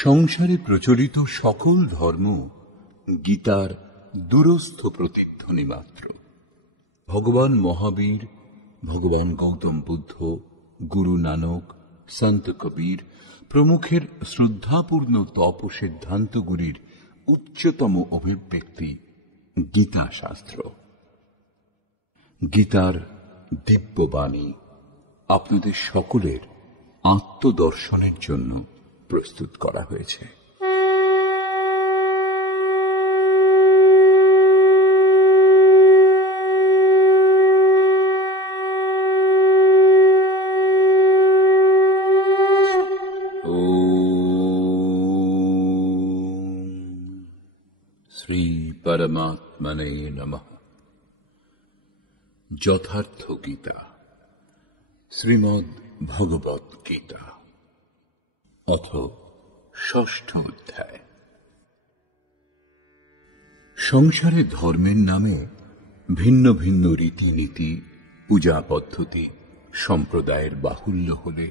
সংসারে প্রচলিত সকল ধর্ম গীতার দূরস্থ প্রতিধ্বনি মাত্র। ভগবান মহাবীর, ভগবান গৌতম বুদ্ধ, গুরু নানক, সন্ত কবীর প্রমুখের শ্রদ্ধাপূর্ণ তপ সিদ্ধান্তগুলির উচ্চতম অভিব্যক্তি গীতা শাস্ত্র। গীতার দিব্যবাণী আপনাদের সকলের আত্মদর্শনের জন্য প্রস্তুত করা হয়েছে। শ্রী পরমাত্মনে নমঃ। যথার্থ গীতা, শ্রীমদ্ ভগবৎ গীতা, অথ ষষ্ঠ অধ্যায়। সংসারে ধর্মের নামে ভিন্ন ভিন্ন রীতিনীতি, পূজা পদ্ধতি, সম্প্রদায়ের বাহুল্য হলে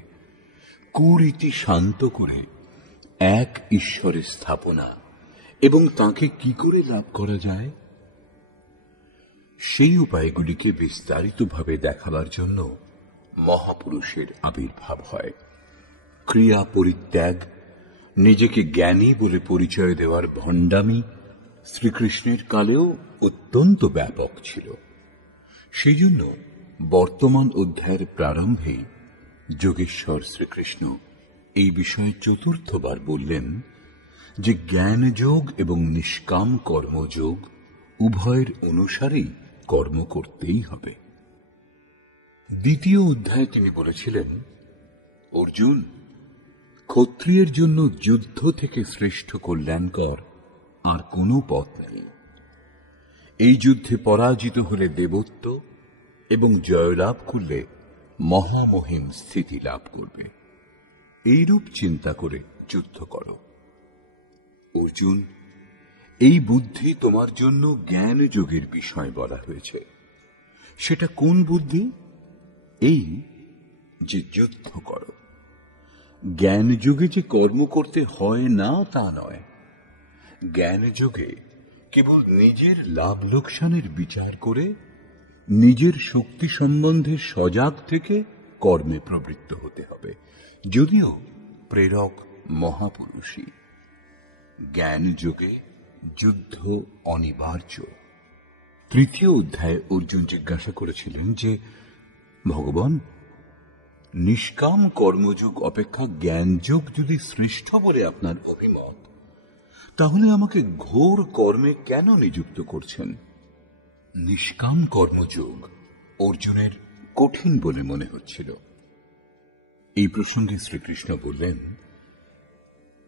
কুরীতি শান্ত করে এক ঈশ্বরের স্থাপনা এবং তাকে কি করে লাভ করা যায়, সেই উপায়গুলিকে বিস্তারিতভাবে দেখাবার জন্য মহাপুরুষের আবির্ভাব হয়। ক্রিয়া পরিত্যাগ, নিজেকে জ্ঞানী বলে পরিচয় দেওয়ার ভণ্ডামি শ্রীকৃষ্ণের কালেও অত্যন্ত ব্যাপক ছিল। সেই জন্য বর্তমান অধ্যায়ের প্রারম্ভে যোগেশ্বর শ্রীকৃষ্ণ এই বিষয়ে চতুর্থবার বললেন যে জ্ঞানযোগ এবং নিষ্কাম কর্মযোগ উভয়ের অনুসারেই কর্ম করতেই হবে। দ্বিতীয় অধ্যায়ে তিনি বলেছিলেন, অর্জুন, ক্ষত্রিয়ের জন্য যুদ্ধ থেকে শ্রেষ্ঠ কল্যাণকর আর কোনো পথ নেই। এই যুদ্ধে পরাজিত হলে দেবত্ব এবং জয়লাভ করলে মহামহিম স্থিতি লাভ করবে। এইরূপ চিন্তা করে যুদ্ধ করো। অর্জুন, এই বুদ্ধি তোমার জন্য জ্ঞান যোগের বিষয় বলা হয়েছে। সেটা কোন বুদ্ধি? এই যে যুদ্ধ করো। জ্ঞান যোগে যে কর্ম করতে হয় না তা নয়। জ্ঞান যোগে কেবল নিজের লাভ লোকসানের বিচার করে নিজের শক্তি সম্বন্ধে সজাগ থেকে কর্মে প্রবৃত্ত হতে হবে, যদিও প্রেরক মহাপুরুষই। জ্ঞান যোগে যুদ্ধ অনিবার্য। তৃতীয় অধ্যায়ে অর্জুন জিজ্ঞাসা করেছিলেন যে, ভগবান, নিষ্কাম কর্মযোগ অপেক্ষা জ্ঞানযোগ যদি শ্রেষ্ঠ বলে আপনার অভিমত, তাহলে আমাকে ঘোর কর্মে কেন নিযুক্ত করছেন? নিষ্কাম কর্মযোগ অর্জুনের কঠিন বলে মনে হচ্ছিল। এই প্রসঙ্গে শ্রীকৃষ্ণ বললেন,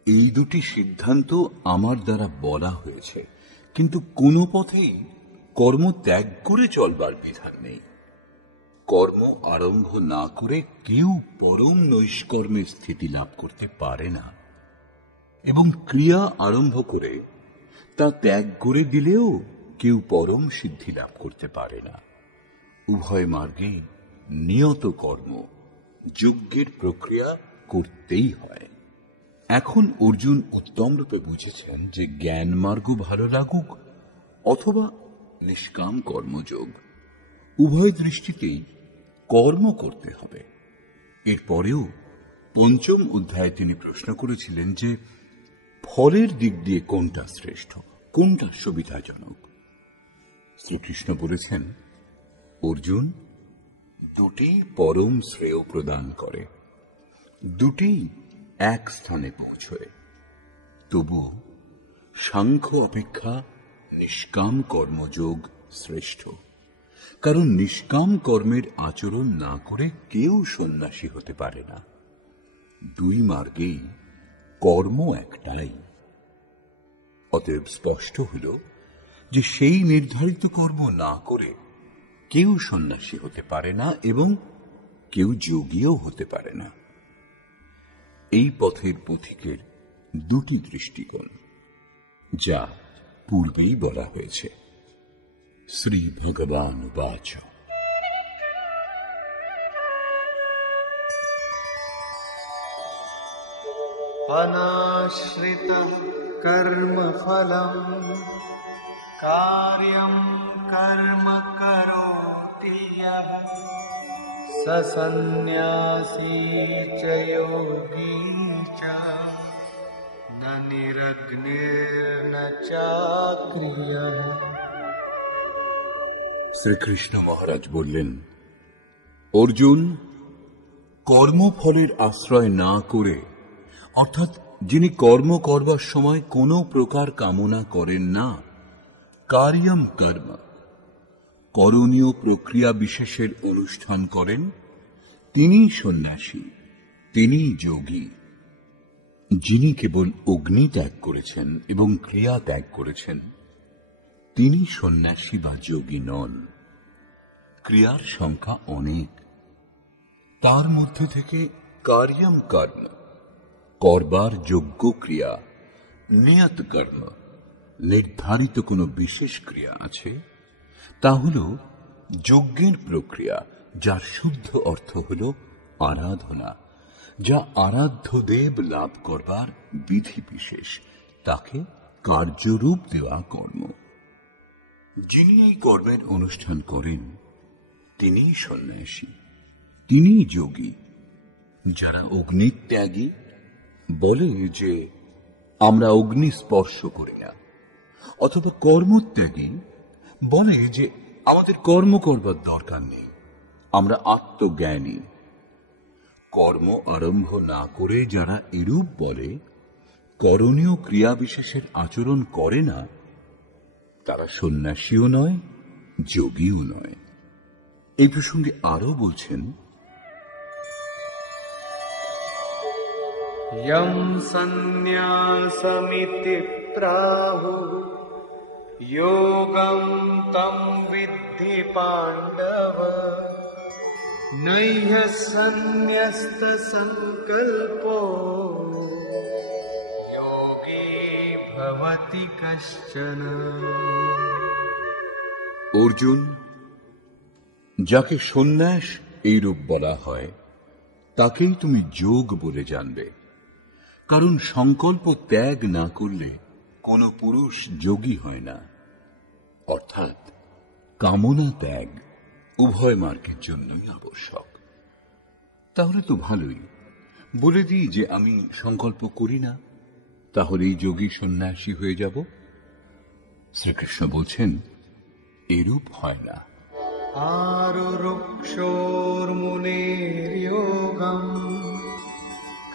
এই দুটি সিদ্ধান্ত আমার দ্বারা বলা হয়েছে, কিন্তু কোনো পথেই কর্ম ত্যাগ করে চলবার বিধান নেই। কর্ম আরম্ভ না করে কেউ পরম নৈষ্কর্মে স্থিতি লাভ করতে পারে না, এবং ক্রিয়া আরম্ভ করে তা ত্যাগ করে দিলেও কেউ পরম সিদ্ধি লাভ করতে পারে না। উভয় মার্গে নিয়ত কর্ম, যজ্ঞের প্রক্রিয়া করতেই হয়। এখন অর্জুন উত্তম রূপে বুঝেছেন যে জ্ঞান মার্গ ভালো লাগুক অথবা নিষ্কাম কর্মযোগ, উভয় দৃষ্টিতেই কর্ম করতে হবে। এরপরেও পঞ্চম অধ্যায়ে তিনি প্রশ্ন করেছিলেন যে ফলের দিক দিয়ে কোনটা শ্রেষ্ঠ, কোনটা সুবিধাজনক। শ্রীকৃষ্ণ বলেছেন, অর্জুন, দুটি পরম শ্রেয় প্রদান করে, দুটি এক স্থানে পৌঁছয়। তবু সাংখ্য অপেক্ষা নিষ্কাম কর্মযোগ শ্রেষ্ঠ, কারণ নিষ্কাম কর্মের আচরণ না করে কেউ সন্ন্যাসী হতে পারে না। দুই মার্গেই কর্ম একটাই। অতএব স্পষ্ট হল যে সেই নির্ধারিত কর্ম না করে কেউ সন্ন্যাসী হতে পারে না এবং কেউ যোগীও হতে পারে না। এই পথের পথিকের দুটি দৃষ্টিকোণ, যা পূর্বেই বলা হয়েছে। শ্রী ভগবান বাচ। अनाश्रितः कर्मफलम् कार्यं कर्म करोति यः स सन्न्यासी च योगी च न निरग्निर्न चाक्रियः। শ্রীকৃষ্ণ মহারাজ বললেন, অর্জুন, কর্মফলের আশ্রয় না করে, অর্থাৎ যিনি কর্ম করবার সময় কোনো প্রকার কামনা করেন না, কার্যম কর্ম, করণীয় প্রক্রিয়া বিশেষের অনুষ্ঠান করেন, তিনি সন্ন্যাসী, তিনি যোগী। যিনি কেবল অগ্নি ত্যাগ করেছেন এবং ক্রিয়া ত্যাগ করেছেন, তিনি সন্ন্যাসী বা যোগী নন। ক্রিয়ার সংখ্যা অনেক, তার মধ্যে থেকে কার্যম কর্ম, করবার যোগ্য ক্রিয়া, নিয়ত কর্ম, নির্ধারিত কোনো বিশেষ ক্রিয়া আছে, তা হল যজ্ঞের প্রক্রিয়া, যার শুদ্ধ অর্থ হল আরাধনা, যা আরাধ্য দেব লাভ করবার বিধি বিশেষ, তাকে কার্যরূপ দেওয়া কর্ম। যিনি এই কর্মের অনুষ্ঠান করেন, তিনি সন্ন্যাসী, তিনি যোগী। যারা অগ্নিত্যাগী বলে যে আমরা অগ্নি স্পর্শ করি না, অথবা কর্মত্যাগী বলে যে আমাদের কর্ম করবার দরকার নেই, আমরা আত্মজ্ঞানী। কর্ম আরম্ভ না করে যারা এরূপ বলে, করণীয় ক্রিয়া বিশেষের আচরণ করে না, তারা সন্ন্যাসীও নয়, যোগীও নয়। এই প্রসঙ্গে আরো বলছেন, यं सन्न्यासमिति प्राहुः योगं तं विद्धि पाण्डव नैह सन्न्यस्तसङ्कल्पो योगी भवति कश्चन। অর্জুন, যাকে সন্ন্যাস এইরূপ বলা হয়, তাকেই তুমি যোগ বলে জানবে। কারণ সংকল্প ত্যাগ না করলে কোন পুরুষ যোগী হয় না। অর্থাৎ কামনা ত্যাগ উভয় মার্গের জন্যই আবশ্যক। তাহলে তো ভালোই, বলে দিই যে আমি সংকল্প করি না, তাহলেই যোগী সন্ন্যাসী হয়ে যাব। শ্রীকৃষ্ণ বলছেন, এরূপ হয় না। आरुरुक्षोर्मुनेर्योगम्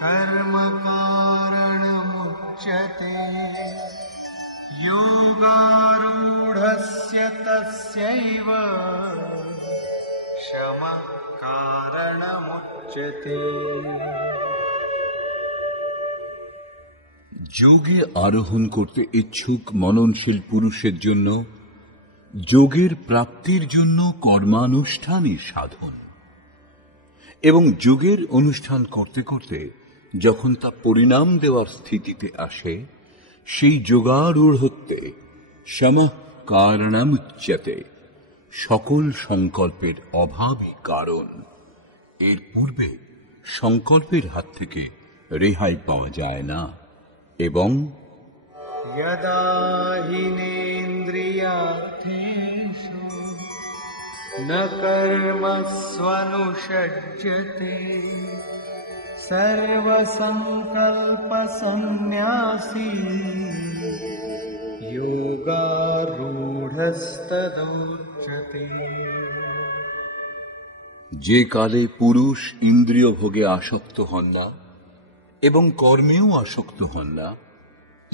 कर्म कारणमुच्यते योगारूढस्य तस्यैव शमः कारणमुच्यते। যোগে আরোহণ করতে ইচ্ছুক মননশীল পুরুষের জন্য যোগের প্রাপ্তির জন্য কর্মানুষ্ঠানই সাধন, এবং যোগের অনুষ্ঠান করতে করতে যখন তা পরিণাম দেওয়ার স্থিতিতে আসে, সেই যোগারূঢ়ত্বে সমঃ কারণমুচ্যতে, সকল সংকল্পের অভাবই কারণ। এর পূর্বে সংকল্পের হাত থেকে রেহাই পাওয়া যায় না। এবং यदा हिनेन्द्रियार्थेषु न कर्मस्वनुषज्यते सर्वसंकल्पसन्न्यासी योगारूढस्तदोच्यते। যে কালে পুরুষ ইন্দ্রিয় ভোগে আসক্ত হন না এবং কর্মেও আসক্ত হন না,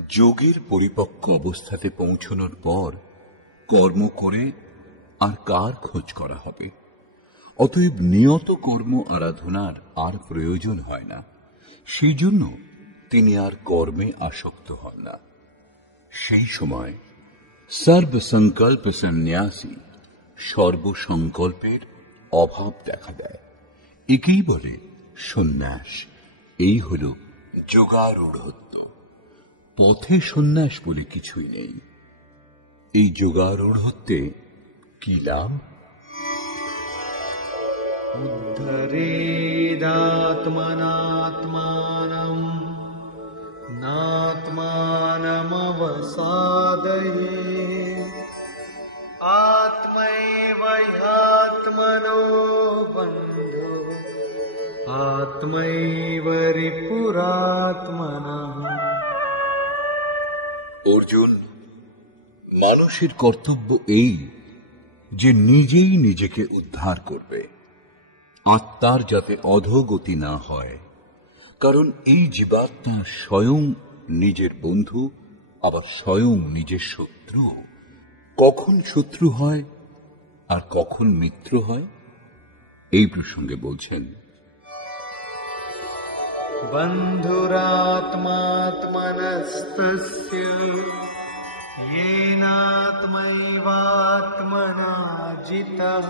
যোগের পরিপক্ক অবস্থাতে পৌঁছানোর পর কর্ম করে আর কার খোঁজ করা হবে? অতএব নিয়ত কর্ম আরাধনার আর প্রয়োজন হয় না। সেই জন্য তিনি আর কর্মে আসক্ত হন না। সেই সময় সর্বসংকল্প সন্ন্যাসী, সর্বসংকল্পের অভাব দেখা দেয়। একেই বলে সন্ন্যাস। এই হল যোগারূঢ়ত্ব। পথে সন্ন্যাস বলে কিছুই নেই। এই যোগারূঢ়ত্বে কি লাভ? উদ্ধরেদাত্মনাত্মানম नात्मानमवसादये आत्मैव ह्यात्मनो बन्धु आत्मैव रिपुरात्मनः। অর্জুন, মানুষের কর্তব্য এই যে নিজেই নিজেকে উদ্ধার করবে, আত্মার যাতে অধোগতি না হয়, কারণ এই জীবাত্মা স্বয়ং নিজের বন্ধু, আবার স্বয়ং নিজের শত্রু। কখন শত্রু হয় আর কখন মিত্র হয়, এই প্রসঙ্গে বলছেন, बन्धुरात्मात्मनस्तस्य येनात्मैवात्मना जितः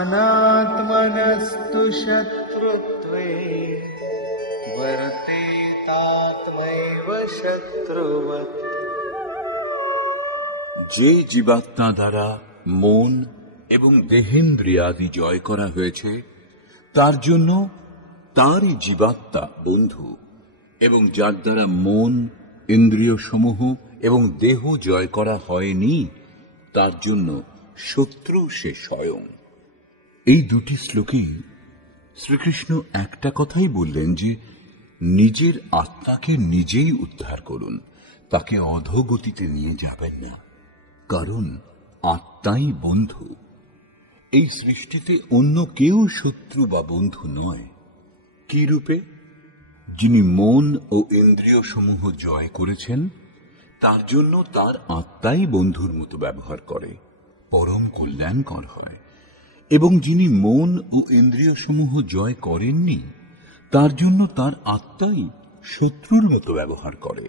अनात्मनस्तु शत्रुत्वे वर्तेतात्मैव शत्रुवत्। যে জীবাত্মা দ্বারা মন এবং দেহেন্দ্রিয়াদি জয় করা হয়েছে, তার জন্য তারই জীবাত্মা বন্ধু, এবং যার দ্বারা মন, ইন্দ্রিয় সমূহ এবং দেহ জয় করা হয়নি, তার জন্য শত্রু সে স্বয়ং। এই দুটি শ্লোকে শ্রীকৃষ্ণ একটা কথাই বললেন যে নিজের আত্মাকে নিজেই উদ্ধার করুন, তাকে অধোগতিতে নিয়ে যাবেন না, কারণ আত্মাই বন্ধু। এই সৃষ্টিতে অন্য কেউ শত্রু বা বন্ধু নয়। কি রূপে? যিনি মন ও ইন্দ্রিয় সমূহ জয় করেছেন, তার জন্য তার আত্মাই বন্ধুর মতো ব্যবহার করে, পরম কল্যাণকর হয়। এবং যিনি মন ও ইন্দ্রিয় সমূহ জয় করেননি, তার জন্য তার আত্মাই শত্রুর মতো ব্যবহার করে,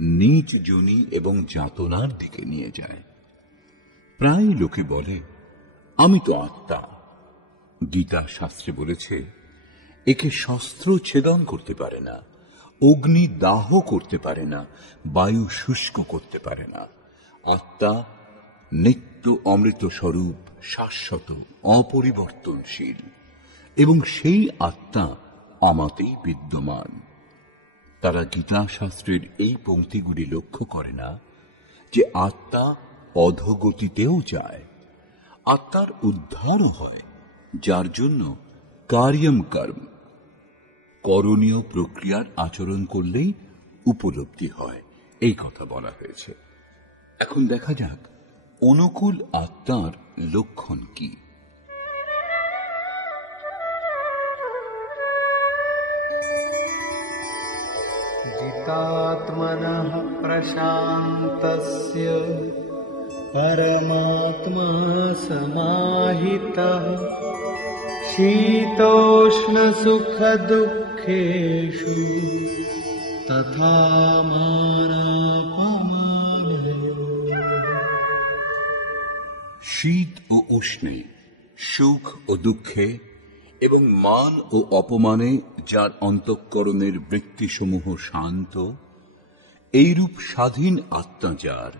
নীচ যোনি এবং যাতনার দিকে নিয়ে যায়। প্রায় লোকে বলে, আমি তো আত্মা। গীতা শাস্ত্রে বলেছে, একে শস্ত্র ছেদন করতে পারে না, অগ্নি দাহ করতে পারে না, বায়ু শুষ্ক করতে পারে না। আত্মা নিত্য অমৃত স্বরূপ, শাশ্বত, অপরিবর্তনশীল, এবং সেই আত্মা আমাতেই বিদ্যমান। তারা গীতা শাস্ত্রের এই পংক্তিগুলি লক্ষ্য করে না যে আত্মা অধোগতিতেও যায়, আত্মার উদ্ধারও হয়, যার জন্য কার্যম কর্ম, করণীয় প্রক্রিয়ার আচরণ করলেই উপলব্ধি হয়, এই কথা বলা হয়েছে। এখন দেখা যাক অনুকূল আত্মার লক্ষণ কি। जितात्मनः प्रशान्तस्य परमात्मा समाहितः शीतोष्णसुखदुःखेषु तथा मानापमानयोः। শীত ও উষ্ণে, সুখ ও দুঃখে এবং মান ও অপমানে যার অন্তঃকরণের বৃত্তিসমূহ শান্ত, এইরূপ স্বাধীন আত্মা যার,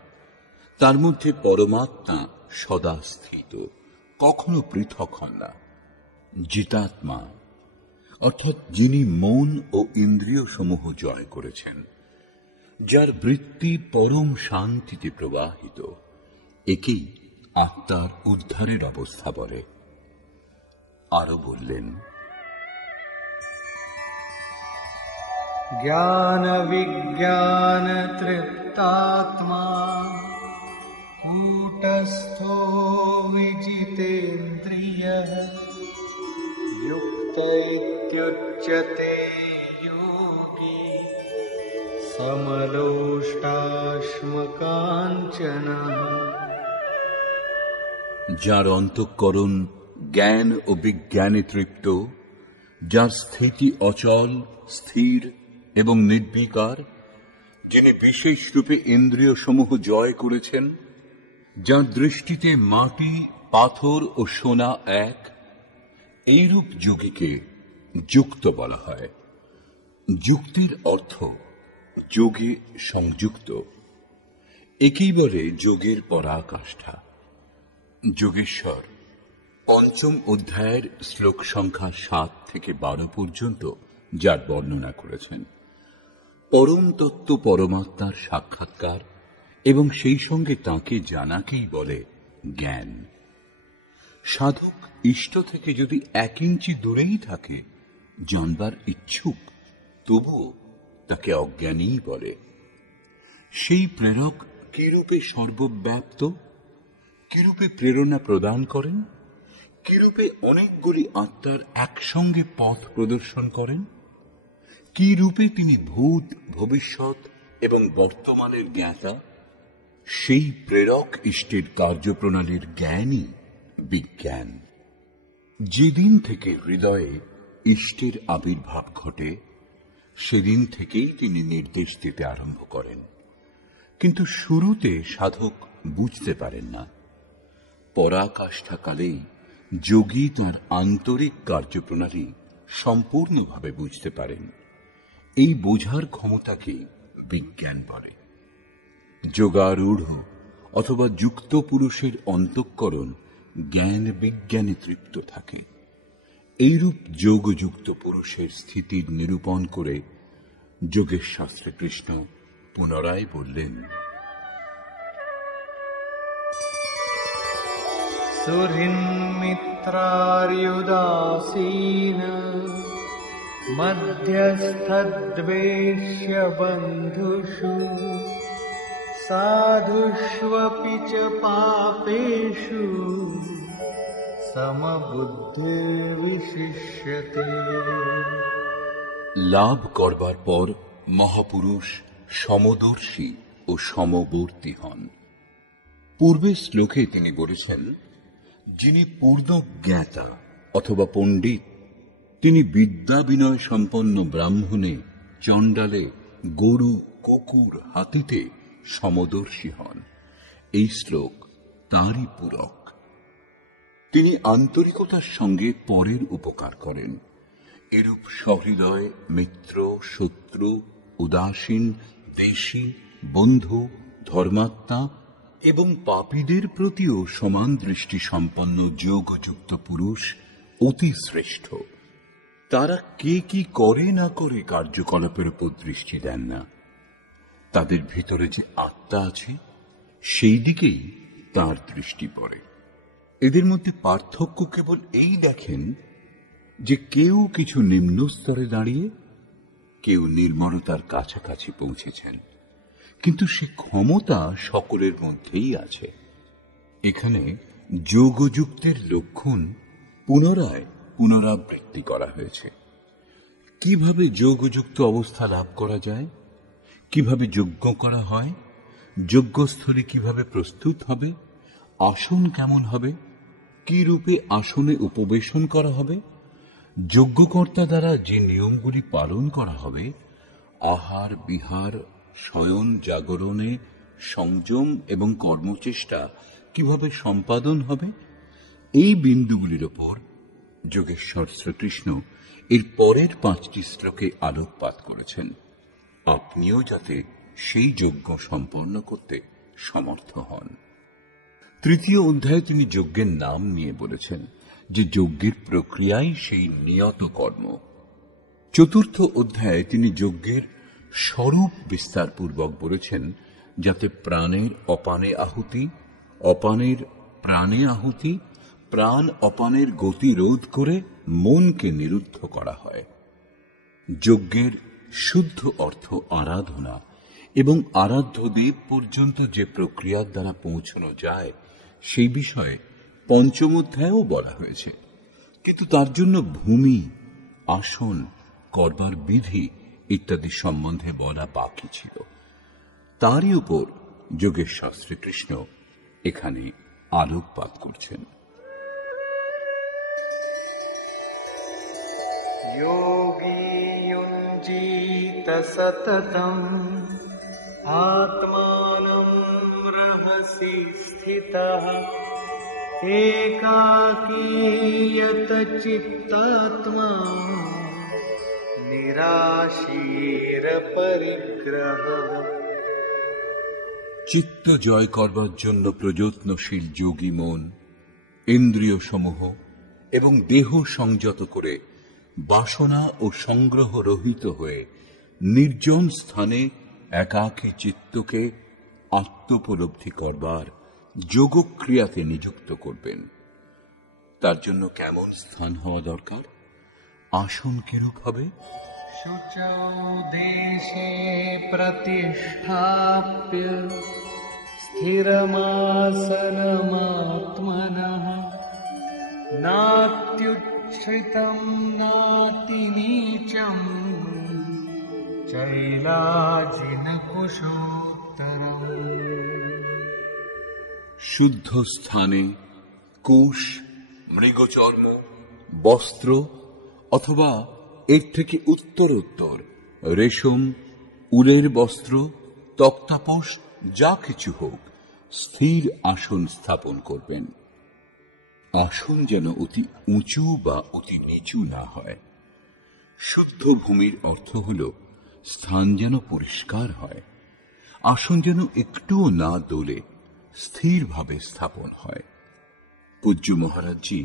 তার মধ্যে পরমাত্মা সদা স্থিত, কখনো পৃথক হন না। জিতাত্মা অর্থাৎ যিনি মন ও ইন্দ্রিয় সমূহ জয় করেছেন, যার বৃত্তি পরম শান্তিতে প্রবাহিত, একেই আত্মার উদ্ধারের অবস্থা বলে। আরো বললেন, ज्ञान विज्ञान तृप्तात्मा कूटस्थो विजितेन्द्रियः युक्त इत्युच्यते योगी समलोष्टाश्मकाञ्चनः। যার অন্তঃকরণ জ্ঞান ও বিজ্ঞানে তৃপ্ত, যার স্থিতি অচল, স্থির এবং নির্বিকার, যিনি বিশেষ রূপে ইন্দ্রিয় সমূহ জয় করেছেন, যার দৃষ্টিতে মাটি, পাথর ও সোনা এক, এইরূপ যোগীকে যুক্ত বলা হয়। যুক্তির অর্থ যোগে সংযুক্ত, একেই বলে যোগের পরাকাষ্ঠা। যোগেশ্বর পঞ্চম অধ্যায়ের শ্লোক সংখ্যা 7 থেকে 12 পর্যন্ত যার বর্ণনা করেছেন, পরম তত্ত্ব পরমাত্মার সাক্ষাৎকার এবং সেই সঙ্গে তাঁকে জানাকেই বলে জ্ঞান। সাধক ইষ্ট থেকে যদি 1 ইঞ্চি দূরেই থাকে, জানবার ইচ্ছুক, তবুও তাকে অজ্ঞানীই বলে। সেই প্রেরক কিরূপে সর্বব্যাপ্ত, কিরূপে প্রেরণা প্রদান করেন, কিরূপে অনেকগুলি আত্মার একসঙ্গে পথ প্রদর্শন করেন, কি রূপে তিনি ভূত, ভবিষ্যৎ এবং বর্তমানের জ্ঞাতা, সেই প্রেরক ইষ্টের কার্যপ্রণালীর জ্ঞানই বিজ্ঞান। যেদিন থেকে হৃদয়ে ইষ্টের আবির্ভাব ঘটে, সেদিন থেকেই তিনি নির্দেশ দিতে আরম্ভ করেন। কিন্তু শুরুতে সাধক বুঝতে পারেন না। পরাকাষ্ঠাকালেই যোগী তাঁর আন্তরিক কার্যপ্রণালী সম্পূর্ণভাবে বুঝতে পারেন। এই বোঝার ক্ষমতাকে বিজ্ঞান বলে। যোগারূঢ় অথবা যুক্ত পুরুষের অন্তঃকরণ জ্ঞান বিজ্ঞানে তৃপ্ত থাকে। এইরূপ যোগযুক্ত পুরুষের স্থিতির নিরূপণ করে যোগেশ্বর শ্রীকৃষ্ণ পুনরায় বললেন, সুহৃন্মিত্রার্युदासीन মধ্যস্থদ্বেষ্য বন্ধুষু সাধুষ্বপি চ পাপেষু সমবুদ্ধির্বিশিষ্যতে। লাভ করবার পর মহাপুরুষ সমদর্শী ও সমবর্তী হন। পূর্বের শ্লোকে তিনি বলেছেন, যিনি পূর্ণ জ্ঞাতা অথবা পণ্ডিত, তিনি বিদ্যা বিনয় সম্পন্ন ব্রাহ্মণে, চণ্ডালে, গরু, কুকুর, হাতিতে সমদর্শী হন। এই শ্লোক তাঁরই পূরক। তিনি আন্তরিকতার সঙ্গে পরের উপকার করেন। এরূপ সহৃদয় মিত্র, শত্রু, উদাসীন, দেশী, বন্ধু, ধর্মাত্মা এবং পাপীদের প্রতিও সমান দৃষ্টি সম্পন্ন যোগযুক্ত পুরুষ অতি শ্রেষ্ঠ। তারা কে কি করে না করে কার্যকলাপের উপর দৃষ্টি দেন না। তাদের ভিতরে যে আত্মা আছে, সেই দিকেই তার দৃষ্টি পড়ে। এদের মধ্যে পার্থক্য কেবল এই দেখেন যে কেউ কিছু নিম্ন স্তরে দাঁড়িয়ে, কেউ নির্মলতার কাছাকাছি পৌঁছেছেন, কিন্তু সে ক্ষমতা সকলের মধ্যেই আছে। এখানে যোগযুক্তের লক্ষণ পুনরাবৃত্তি করা হয়েছে। কিভাবে যোগযুক্ত অবস্থা লাভ করা যায়, কিভাবে যজ্ঞ করা হয়, যজ্ঞস্থলে কিভাবে প্রস্তুত হবে, আসন কেমন হবে, কি রূপে আসনে উপবেশন করা হবে, যজ্ঞকর্তা দ্বারা যে নিয়মগুলি পালন করা হবে, আহার বিহার, শয়ন জাগরণে সংযম এবং কর্মচেষ্টা কিভাবে সম্পাদন হবে, এই বিন্দুগুলির ওপর যোগেশ্বর শ্রীকৃষ্ণ এর পরের 5টি শ্লোকে আলোকপাত করেছেন। আপনিও যাতে সেই যজ্ঞ সম্পন্ন করতে সমর্থ হন। 3য় অধ্যায়ে তিনি যজ্ঞের নাম নিয়ে বলেছেন যে যজ্ঞের প্রক্রিয়াই সেই নিয়ত কর্ম। 4র্থ অধ্যায়ে তিনি যজ্ঞের স্বরূপ বিস্তারপূর্বক বলেছেন, যাতে প্রাণের অপানে আহুতি, অপানের প্রাণে আহুতি, প্রাণ অপানের গতি রোধ করে মনকে নিরুদ্ধ করা হয়। যজ্ঞের শুদ্ধ অর্থ আরাধনা এবং আরাধ্য দেব পর্যন্ত যে প্রক্রিয়ার দ্বারা পৌঁছানো যায়, সেই বিষয়ে 5ম অধ্যায়েও বলা হয়েছে। কিন্তু তার জন্য ভূমি, আসন, করবার বিধি ইত্যাদি সম্বন্ধে বলা বাকি ছিল। তারই উপর যোগেশ্বর শ্রীকৃষ্ণ এখানে আলোকপাত করছেন। योगी युञ्जीत सततम् आत्मानं रहसि स्थितः एकाकीयत चित्तात्मा निराशीर परिग्रह। চিত্ত জয় করবার জন্য প্রযত্নশীল যোগী মন, ইন্দ্রিয় সমূহ এবং দেহ সংযত করে বাসনা ও সংগ্রহ রহিত হয়ে নির্জন স্থানে একাকী চিত্তকে আত্মোপলব্ধি করবার যোগক্রিয়াতে নিযুক্ত করবেন। তার জন্য কেমন স্থান হওয়া দরকার? আসন কিরূপ হবে? शुचौ देशे प्रतिष्ठाप्य स्थिरमासनमात्मनः नात्युच्छ्रितं नातिनीचं चैलाजिनकुशोत्तरम्। শুদ্ধ স্থানে কুশ, মৃগচর্ম, বস্ত্র অথবা এর থেকে উত্তরোত্তর রেশম, উলের বস্ত্র, তক্তাপোষ যা কিছু হোক স্থির আসন স্থাপন করবেন। আসন যেন অতি উঁচু বা অতি নিচু না হয়। শুদ্ধ ভূমির অর্থ হল স্থান যেন পরিষ্কার হয়, আসন যেন একটুও না দোলে, স্থিরভাবে স্থাপন হয়। পূজ্য মহারাজজি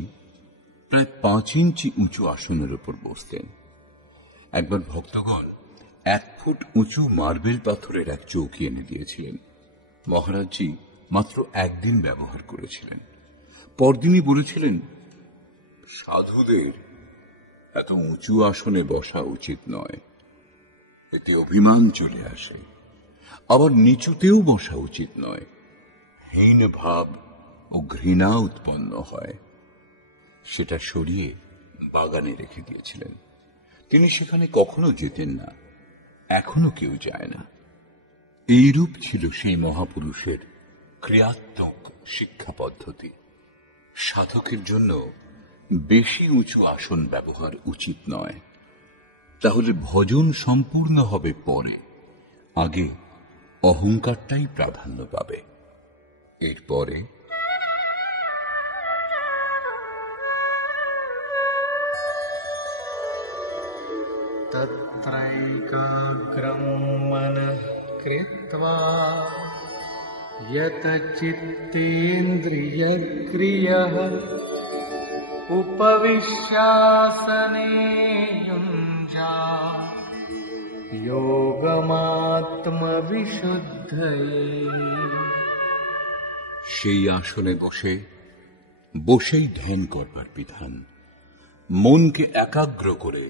প্রায় 5 ইঞ্চি উঁচু আসনের উপর বসতেন। একবার ভক্তগণ 1 ফুট উঁচু মার্বেল পাথরের এক চৌকি এনে দিয়েছিলেন। মহারাজজি মাত্র একদিন ব্যবহার করেছিলেন। পরদিনই বলেছিলেন, সাধুদের এত উঁচু আসনে বসা উচিত নয়, এতে অভিমান চলে আসে। আবার নিচুতেও বসা উচিত নয়, হীন ভাব ও ঘৃণা উৎপন্ন হয়। সেটা সরিয়ে বাগানে রেখে দিয়েছিলেন। তিনি সেখানে কখনো যেতেন না, এখনো কেউ যায় না। এইরূপ ছিল সেই মহাপুরুষের ক্রিয়াত্মক শিক্ষা পদ্ধতি। সাধকের জন্য বেশি উঁচু আসন ব্যবহার উচিত নয়, তাহলে ভজন সম্পূর্ণ হবে পরে, আগে অহংকারটাই প্রাধান্য পাবে। এরপরে तत्रैकाग्रं मनः कृत्वा यतचित्तेन्द्रियक्रियः उपविश्यासने युञ्जात् योगमात्मविशुद्धये। সেই আসনে বসেই ধ্যান করবার বিধান। মনকে একাগ্র করে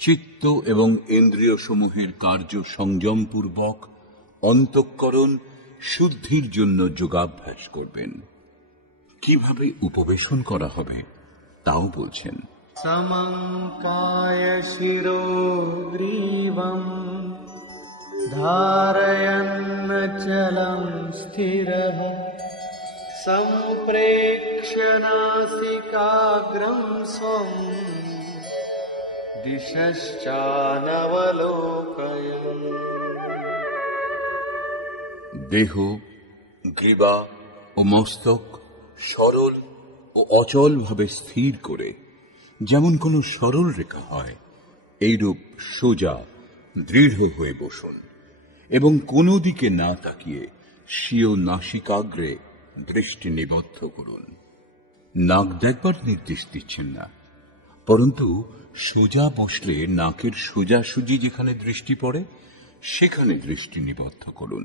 চিত্ত এবং ইন্দ্রিয় সমূহের কার্য সংযমপূর্বক অন্তঃকরণ শুদ্ধির জন্য যোগাভ্যাস করবেন। কিভাবে উপবেশন করা হবে তাও বলছেন। समं कायशिरो ग्रीवं धारयन्नचलं स्थिरः सम्प्रेक्ष्य नासिकाग्रं स्वं दिशश्चानवलोकयन्। দেহ, গ্রীবা ও মস্তক সরল ও অচলভাবে স্থির করে যেমন কোন সরল রেখা হয়, এইরূপ সোজা দৃঢ় হয়ে বসুন এবং কোনো দিকে না তাকিয়ে স্বীয় নাসিকাগ্রে দৃষ্টি নিবদ্ধ করুন। নাক দেখবার নির্দেশ দিচ্ছেন না, পরন্তু সোজা বসলে নাকের সোজাসুজি যেখানে দৃষ্টি পড়ে সেখানে দৃষ্টি নিবদ্ধ করুন।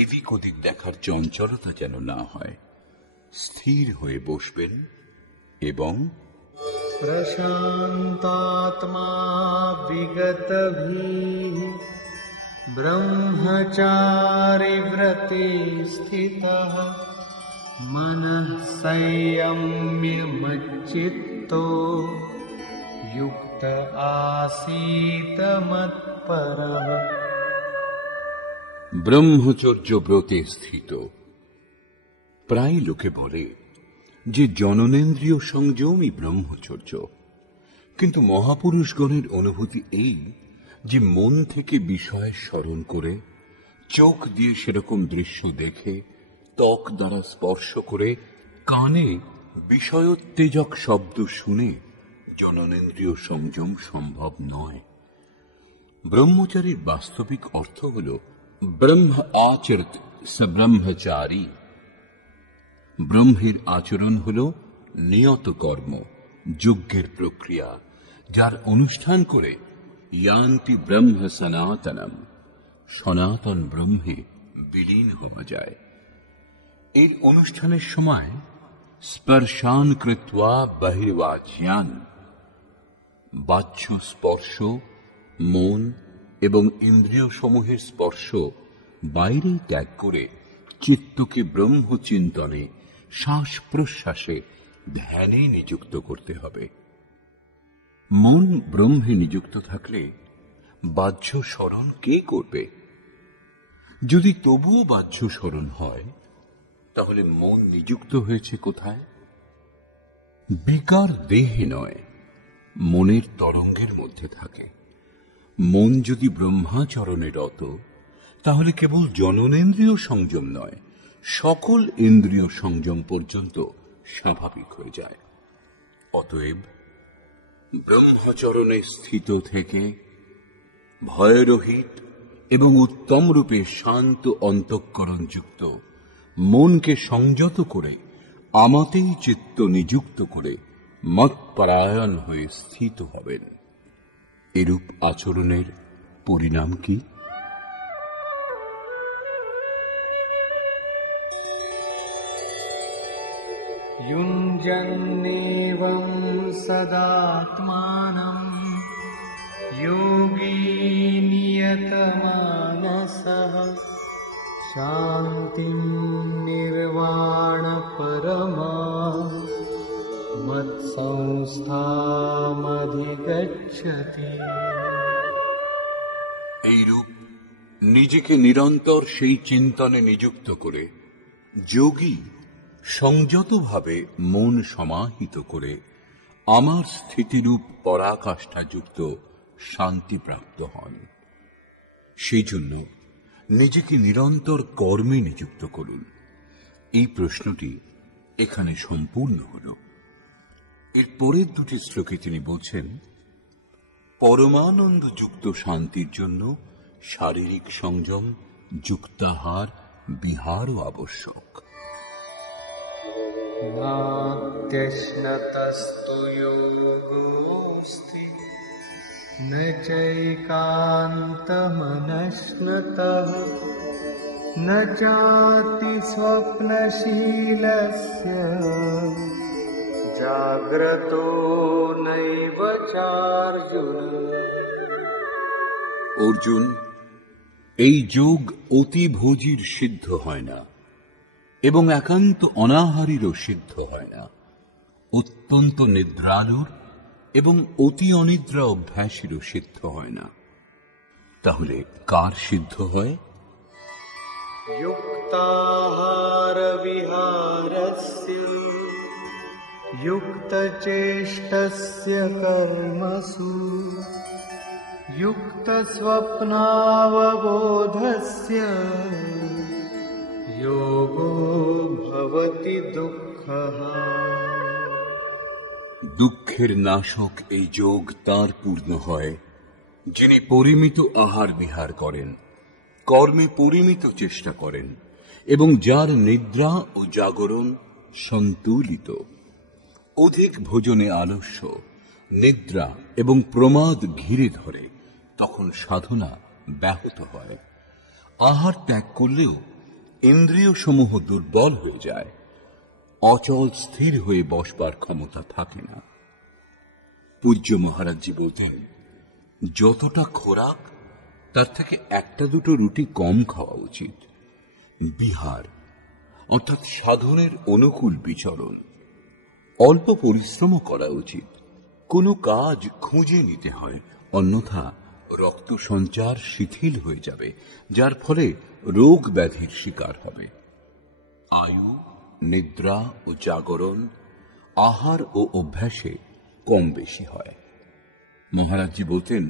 এদিক ওদিক দেখার চঞ্চলতা যেন না হয়। স্থির হয়ে বসবেন এবং प्रशान्तात्मा विगतभिः ब्रह्मचारिव्रते स्थितः मनः संयम्य मच्चित्तो युक्त आसीत मत्परः। ব্রহ্মচর্য ব্রতে স্থিত। প্রায় লোকে বলে যে জননেন্দ্রিয় সংযমই ব্রহ্মচর্য, কিন্তু মহাপুরুষগণের অনুভূতি এই যে মন থেকে বিষয় স্মরণ করে, চোখ দিয়ে সেরকম দৃশ্য দেখে, ত্বক দ্বারা স্পর্শ করে, কানে বিষয়োত্তেজক শব্দ শুনে জননেন্দ্রিয় সংযম সম্ভব নয়। ব্রহ্মচারীর বাস্তবিক অর্থ হল ব্রহ্ম আচরত স ব্রহ্মচারী। ব্রহ্মের আচরণ হল নিয়ত কর্ম, যজ্ঞের প্রক্রিয়া, যার অনুষ্ঠান করে ইয়ান্তি ব্রহ্ম সনাতনম, সনাতন ব্রহ্মে বিলীন হওয়া যায়। এর অনুষ্ঠানের সময় স্পর্শান কৃত্বা বহির্বাজ্যান, বাহ্য স্পর্শ, মন এবং ইন্দ্রিয় সমূহের স্পর্শ বাইরে ত্যাগ করে চিত্তকে ব্রহ্মচিন্তনে, শ্বাস প্রশ্বাসে, ধ্যানে নিযুক্ত করতে হবে। মন ব্রহ্মে নিযুক্ত থাকলে বাহ্য স্মরণ কে করবে? যদি তবুও বাহ্য স্মরণ হয়, তাহলে মন নিযুক্ত হয়েছে কোথায়? বিকার দেহে নয়, মনের তরঙ্গের মধ্যে থাকে। মন যদি ব্রহ্মাচরণে রত, তাহলে কেবল জননেন্দ্রিয় সংযম নয়, সকল ইন্দ্রিয় সংযম পর্যন্ত স্বাভাবিক হয়ে যায়। অতএব ব্রহ্মচরণে স্থিত থেকে ভয়রহিত এবং উত্তম রূপে শান্ত অন্তঃকরণ যুক্ত মনকে সংযত করে আমাতেই চিত্ত নিযুক্ত করে মৎপরায়ণ হয়ে স্থিত হবেন। এরূপ আচরণের পরিণাম কি? युञ्जन्नेवं सदात्मानं योगी नियतमानसः शान्तिं निर्वाणपरमा मत्संस्थामधिगच्छति। এইরূপ নিজেকে নিরন্তর সেই চিন্তনে নিযুক্ত করে যোগী সংযতভাবে মন সমাহিত করে আমার স্থিতিরূপ পরাকাষ্ঠাযুক্ত শান্তিপ্রাপ্ত হন। সেই জন্য নিজেকে নিরন্তর কর্মে নিযুক্ত করুন। এই প্রশ্নটি এখানে সম্পূর্ণ হল। এর পরের দুটি শ্লোকে তিনি বলছেন, পরমানন্দযুক্ত শান্তির জন্য শারীরিক সংযম, যুক্তাহার, বিহারও আবশ্যক। नात्यश्नतस्तु योगोऽस्ति न चैकान्तमनश्नतः न चाति स्वप्नशीलस्य जाग्रतो नैव चार्जुन। অর্জুন, এই যোগ অতি ভোজীর সিদ্ধ হয় না এবং একান্ত অনাহারীরও সিদ্ধ হয় না, অত্যন্ত নিদ্রালুর এবং অতি অনিদ্রা অভ্যাসীরও সিদ্ধ হয় না। তাহলে কার সিদ্ধ হয়? युक्ताहार विहारस्य युक्तचेष्टस्य कर्मसु युक्तस्वप्नावबोधस्य योगो भवति दुःखः। দুঃখের নাশক এই যোগ তার পূর্ণ হয় যিনি পরিমিত আহার বিহার করেন, কর্মে পরিমিত চেষ্টা করেন এবং যার নিদ্রা ও জাগরণ সন্তুলিত। অধিক ভোজনে আলস্য, নিদ্রা এবং প্রমাদ ঘিরে ধরে, তখন সাধনা ব্যাহত হয়। আহার ত্যাগ করলেও ইন্দ্রিয় সমূহ দুর্বল হয়ে যায়, অচল স্থির হয়ে বসবার ক্ষমতা থাকে না। পূজ্য মহারাজজি বলতেন, যতটা খোরাক তার থেকে একটা দুটো রুটি কম খাওয়া উচিত। বিহার অর্থাৎ সাধনের অনুকূল বিচরণ, অল্প পরিশ্রম করা উচিত। কোনো কাজ খুঁজে নিতে হয়, অন্যথা রক্ত সঞ্চার শিথিল হয়ে যাবে, যার ফলে রোগ ব্যাধির শিকার হবে। আয়ু, নিদ্রা ও জাগরণ, আহার ও অভ্যাসে কম বেশি হয়। মহারাজজি বলতেন,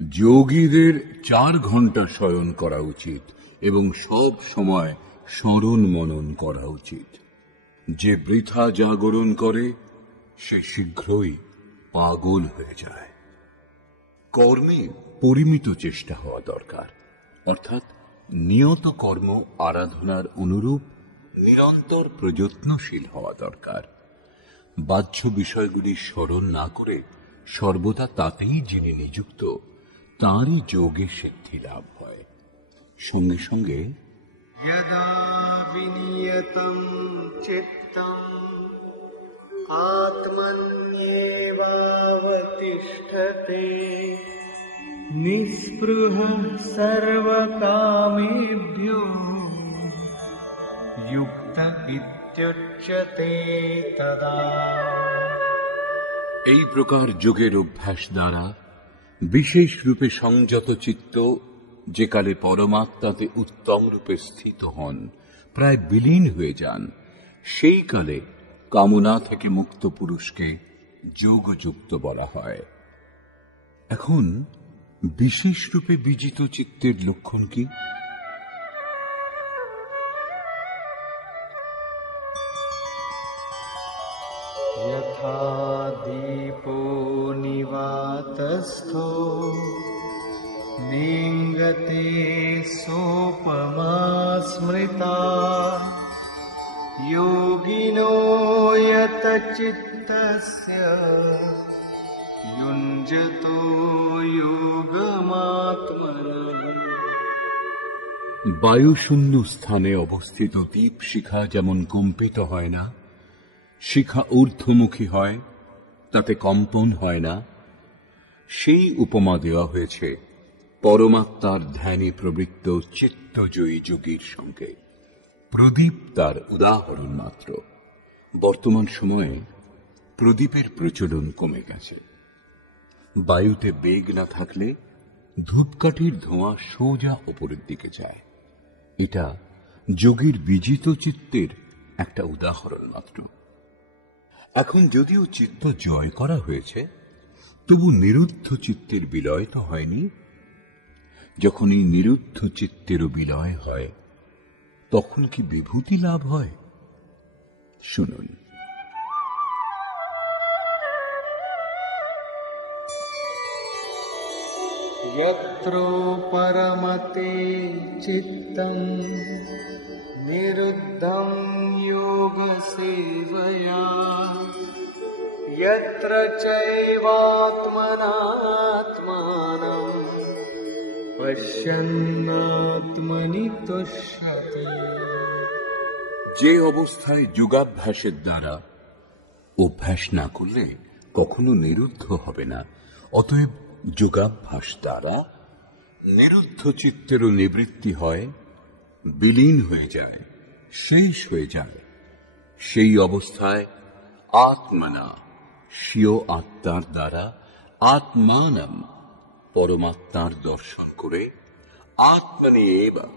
যোগীদের 4 ঘন্টা শয়ন করা উচিত এবং সব সময় স্মরণ মনন করা উচিত। যে বৃথা জাগরণ করে সে শীঘ্রই পাগল হয়ে যায়। কর্মে পরিমিত চেষ্টা হওয়া দরকার, অর্থাৎ নিয়ত কর্ম আরাধনার অনুরূপ নিরন্তর প্রযত্নশীল হওয়া দরকার। বাহ্য বিষয়গুলি স্মরণ না করে সর্বদা তাতেই যিনি নিযুক্ত তাঁরই যোগে সিদ্ধি লাভ হয়। সঙ্গে সঙ্গে यदा विनियतं चित्तम् आत्मन्येवावतिष्ठते निःस्पृहः सर्वकामेभ्यो युक्त इत्युच्यते तदा। এই প্রকার যোগের অভ্যাস দ্বারা বিশেষ রূপে সংযত চিত্ত যে কালে পরমাত্মাতে উত্তম রূপে স্থিত হন, প্রায় বিলীন হয়ে যান, সেই কালে কামনা থেকে মুক্ত পুরুষকে যোগযুক্ত বলা হয়। এখন বিশেষ রূপে বিজিত চিত্তের লক্ষণ কি? यथा दीपो निवातस्थो नेङ्गते सोपमा स्मृता योगिनो यतचित्तस्य युञ्जतो योगमात्मनः। বায়ুশূন্য স্থানে অবস্থিত দীপ শিখা যেমন কম্পিত হয় না, শিখা ঊর্ধ্বমুখী হয়, তাতে কম্পন হয় না, সেই উপমা দেওয়া হয়েছে পরমাত্মার ধ্যানে প্রবৃত্ত চিত্তজয়ী যোগীর সঙ্গে। প্রদীপ তার উদাহরণ মাত্র। বর্তমান সময়ে প্রদীপের প্রচলন কমে গেছে। বায়ুতে বেগ না থাকলে ধূপকাঠির ধোঁয়া সোজা উপরের দিকে যায়। এটা যোগীর বিজিত চিত্তের একটা উদাহরণ মাত্র। এখন যদিও চিত্ত জয় করা হয়েছে, তবু নিরুদ্ধ চিত্তের বিলয় তো হয়নি। যখন এই নিরুদ্ধ চিত্তেরও বিলয় হয়, তখন কি বিভূতি লাভ হয়? শুনুন। यत्रो परमते चित्तं निरुद्धं योगसेवया यत्र चैवात्मनात्मानं पश्यन्नात्मनि तुष्यति। যে অবস্থায় যোগাভ্যাসের দ্বারা অভ্যাস না করলে কখনো নিরুদ্ধ হবে না, অতএব যোগাভ্যাস দ্বারা নিরুদ্ধ চিত্তেরও নিবৃত্তি হয়, বিলীন হয়ে যায়, শেষ হয়ে যায়। সেই অবস্থায় আত্মনা, স্বীয় আত্মার দ্বারা আত্মানম, পরমাত্মার দর্শন করে আত্মনি এবা,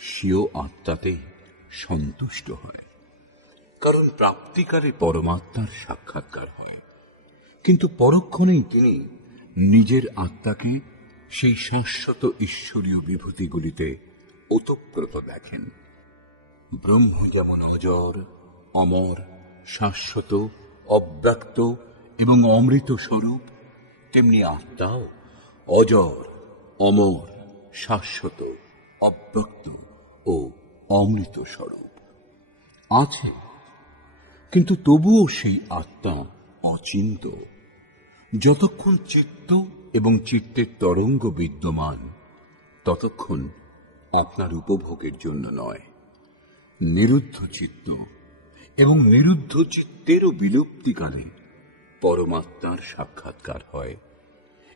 স্বীয় আত্মাতে সন্তুষ্ট হয়। কারণ প্রাপ্তিকালে পরমাত্মার সাক্ষাৎকার হয়, কিন্তু পরক্ষণেই তিনি নিজের আত্মাকে সেই শাশ্বত ঈশ্বরীয় বিভূতিগুলিতে ওতপ্রোত দেখেন। ব্রহ্ম যেমন অজর, অমর, শাশ্বত, অব্যক্ত এবং অমৃত স্বরূপ, তেমনি আত্মাও অজর, অমর, শাশ্বত, অব্যক্ত ও অমৃত স্বরূপ আছে, কিন্তু তবুও সেই আত্মা অচিন্ত। যতক্ষণ চিত্ত এবং চিত্তের তরঙ্গ বিদ্যমান, ততক্ষণ আপনার উপভোগের জন্য নয়। নিরুদ্ধ চিত্ত এবং নিরুদ্ধ চিত্তেরও বিলুপ্তিকালে পরমাত্মার সাক্ষাৎকার হয়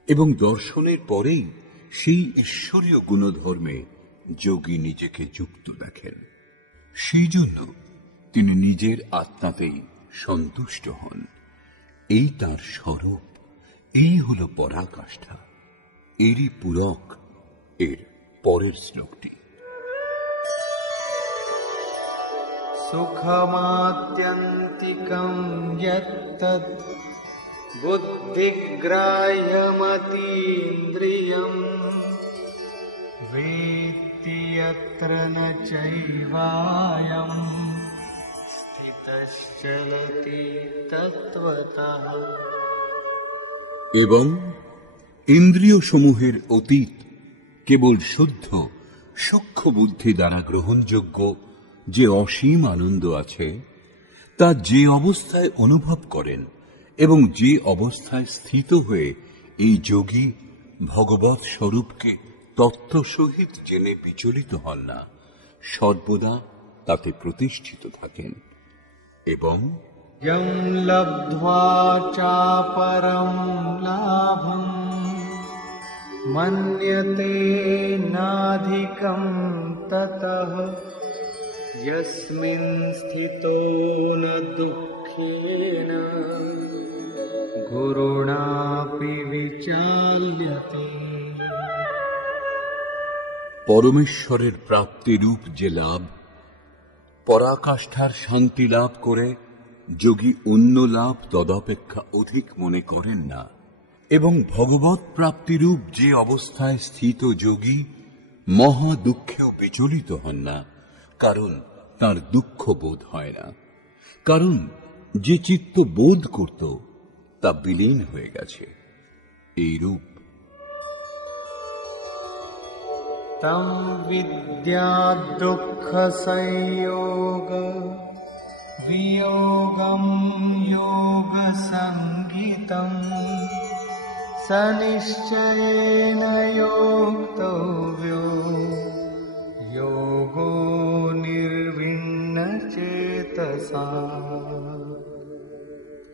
এবং দর্শনের পরেই সেই ঈশ্বরীয় গুণধর্মে যোগী নিজেকে যুক্ত দেখেন। সেই জন্য তিনি নিজের আত্মাতেই সন্তুষ্ট হন। এই তার স্বরূপ, এই হল পরাকাষ্ঠা। এরই পূরক এর পরের শ্লোকটি। सुखमात्यन्तिकं यत्तद् बुद्धिग्राह्यमतीन्द्रियं वेत्ति यत्र न चैवायं स्थितश्चलति तत्त्वतः। এবং ইন্দ্রিয় সমূহের অতীত কেবল শুদ্ধ সূক্ষ্ম বুদ্ধি দ্বারা গ্রহণযোগ্য যে অসীম আনন্দ আছে, তা যে অবস্থায় অনুভব করেন এবং যে অবস্থায় স্থিত হয়ে এই যোগী ভগবৎ স্বরূপকে তত্ত্ব সহিত জেনে বিচলিত হন না, সর্বদা তাতে প্রতিষ্ঠিত থাকেন। এবং यं लब्ध्वा चापरं लाभं मन्यते नाधिकं ततः यस्मिन् स्थितो न दुःखेन गुरुणापि विचाल्यते। পরমেশ্বরের প্রাপ্তিরূপ যে লাভ, পরাকাষ্ঠার শান্তি লাভ করে যোগী অন্য লাভ তদপেক্ষা অধিক মনে করেন না, এবং ভগবৎ প্রাপ্তিরূপ যে অবস্থায় স্থিত যোগী মহা দুঃখেও বিচলিত হন না, কারণ তার দুঃখ বোধ হয় না, কারণ যে চিত্ত বোধ করত তা বিলীন হয়ে গেছে। এই রূপ तं विद्या दुःख संयोग वियोगं योग संगीतं स निश्चयेन योक्तव्यो योगो निर्विण्ण चेतसा।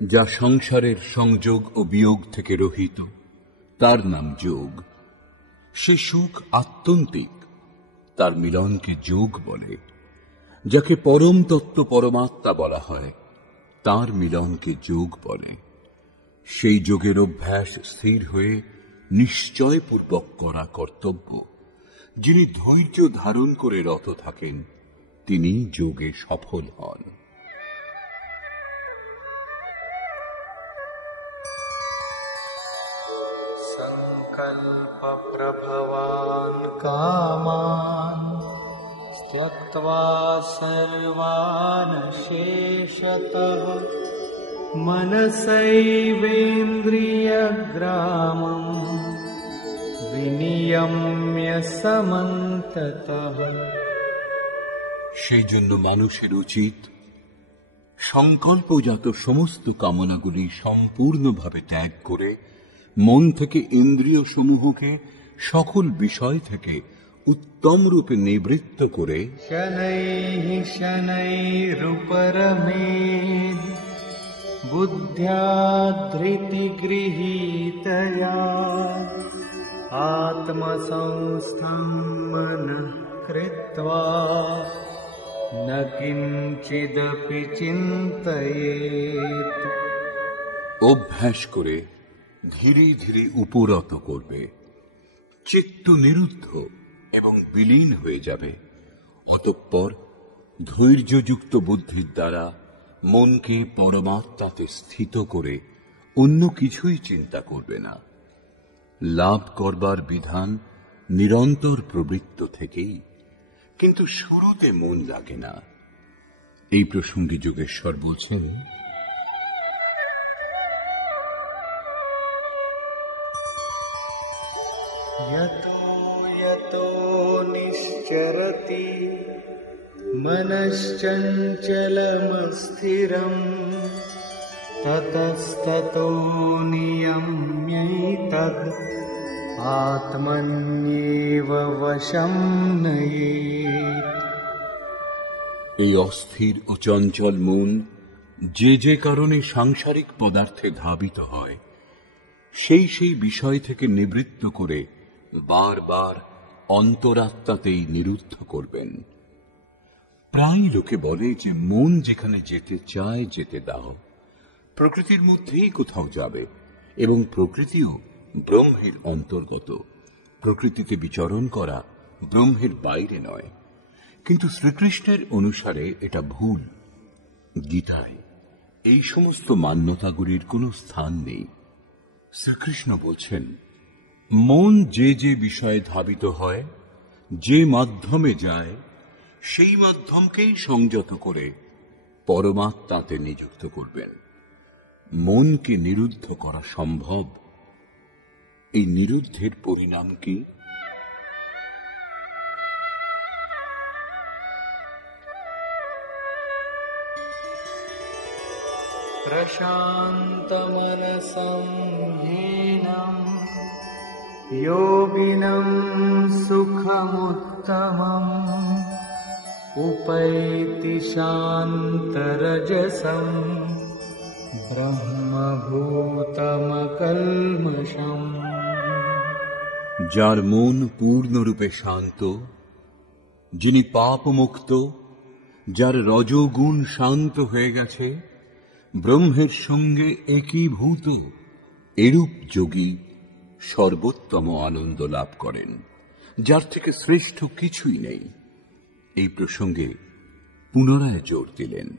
যা সংসারের সংযোগ ও বিয়োগ থেকে রহিত, তার নাম যোগ। সে সুখ আত্যন্তিক, তার মিলনকে যোগ বলে। যাকে পরম তত্ত্ব পরমাত্মা বলা হয়, তার মিলনকে যোগ বলে। সেই যোগের অভ্যাস স্থির হয়ে নিশ্চয়পূর্বক করা কর্তব্য। যিনি ধৈর্য ধারণ করে রত থাকেন, তিনি যোগে সফল হন। संकल्प प्रभवान् कामान् त्यक्त्वा सर्वान् शेषतः मनसैवेन्द्रियग्रामम् विनियम्य समन्ततः। সেই জন্য মানুষের উচিত সংকল্পজাত সমস্ত কামনাগুলি সম্পূর্ণভাবে ত্যাগ করে মন থেকে ইন্দ্রিয় সমূহকে সকল বিষয় থেকে উত্তম রূপে নিবৃত্ত করে शनैः शनैरुपरमेद् बुद्ध्या धृतिगृहीतया आत्मसंस्थं मनः कृत्वा न किञ्चिदपि चिन्तयेत्। অভ্যাস করে ধীরে ধীরে উপরত করবে, চিত্ত নিরুদ্ধ এবং বিলীন হয়ে যাবে। অতঃপর ধৈর্যযুক্ত বুদ্ধির দ্বারা মনকে পরমাত্মাতে স্থিত করে অন্য কিছুই চিন্তা করবে না। লাভ করবার বিধান নিরন্তর প্রবৃত্ত থেকেই, কিন্তু শুরুতে মন লাগে না। এই প্রসঙ্গে যোগেশ্বর বলছেন, यतो यतो निश्चरति मनश्चञ्चलमस्थिरम् ततस्ततो नियम्यैतद् आत्मन्येव वशं नयेत्। এই অস্থির ও চঞ্চল মন যে যে কারণে সাংসারিক পদার্থে ধাবিত হয়, সেই সেই বিষয় থেকে নিবৃত্ত করে বারবার অন্তরাত্মাতেই নিরুদ্ধ করবেন। প্রায় লোকে বলে যে মন যেখানে যেতে চায় যেতে দাও, প্রকৃতির মধ্যেই কোথাও যাবে, এবং প্রকৃতিও ব্রহ্মের অন্তর্গত। প্রকৃতিতে বিচরণ করা ব্রহ্মের বাইরে নয়। কিন্তু শ্রীকৃষ্ণের অনুসারে এটা ভুল। গীতায় এই সমস্ত মান্যতাগুলির কোনো স্থান নেই। শ্রীকৃষ্ণ বলছেন, মন যে যে বিষয়ে ধাবিত হয়, যে মাধ্যমে যায়, সেই মাধ্যমকেই সংযত করে পরমাত্মাতে নিযুক্ত করবেন। মনকে নিরুদ্ধ করা সম্ভব। এই নিরুদ্ধের পরিণাম কি? प्रशान्तमनसं येनं योगिनं सुखमुत्तमम् उपैति शान्तरजसं ब्रह्मभूतमकल्मषम्। যার মন পূর্ণরূপে শান্ত, যিনি পাপমুক্ত, যার রজোগুণ শান্ত হয়ে গেছে, ব্রহ্মের সঙ্গে একীভূত, এরূপ যোগী সর্বোত্তম আনন্দ লাভ করেন, যার থেকে শ্রেষ্ঠ কিছুই নেই। এই প্রসঙ্গে পুনরায় জোর দিলেন।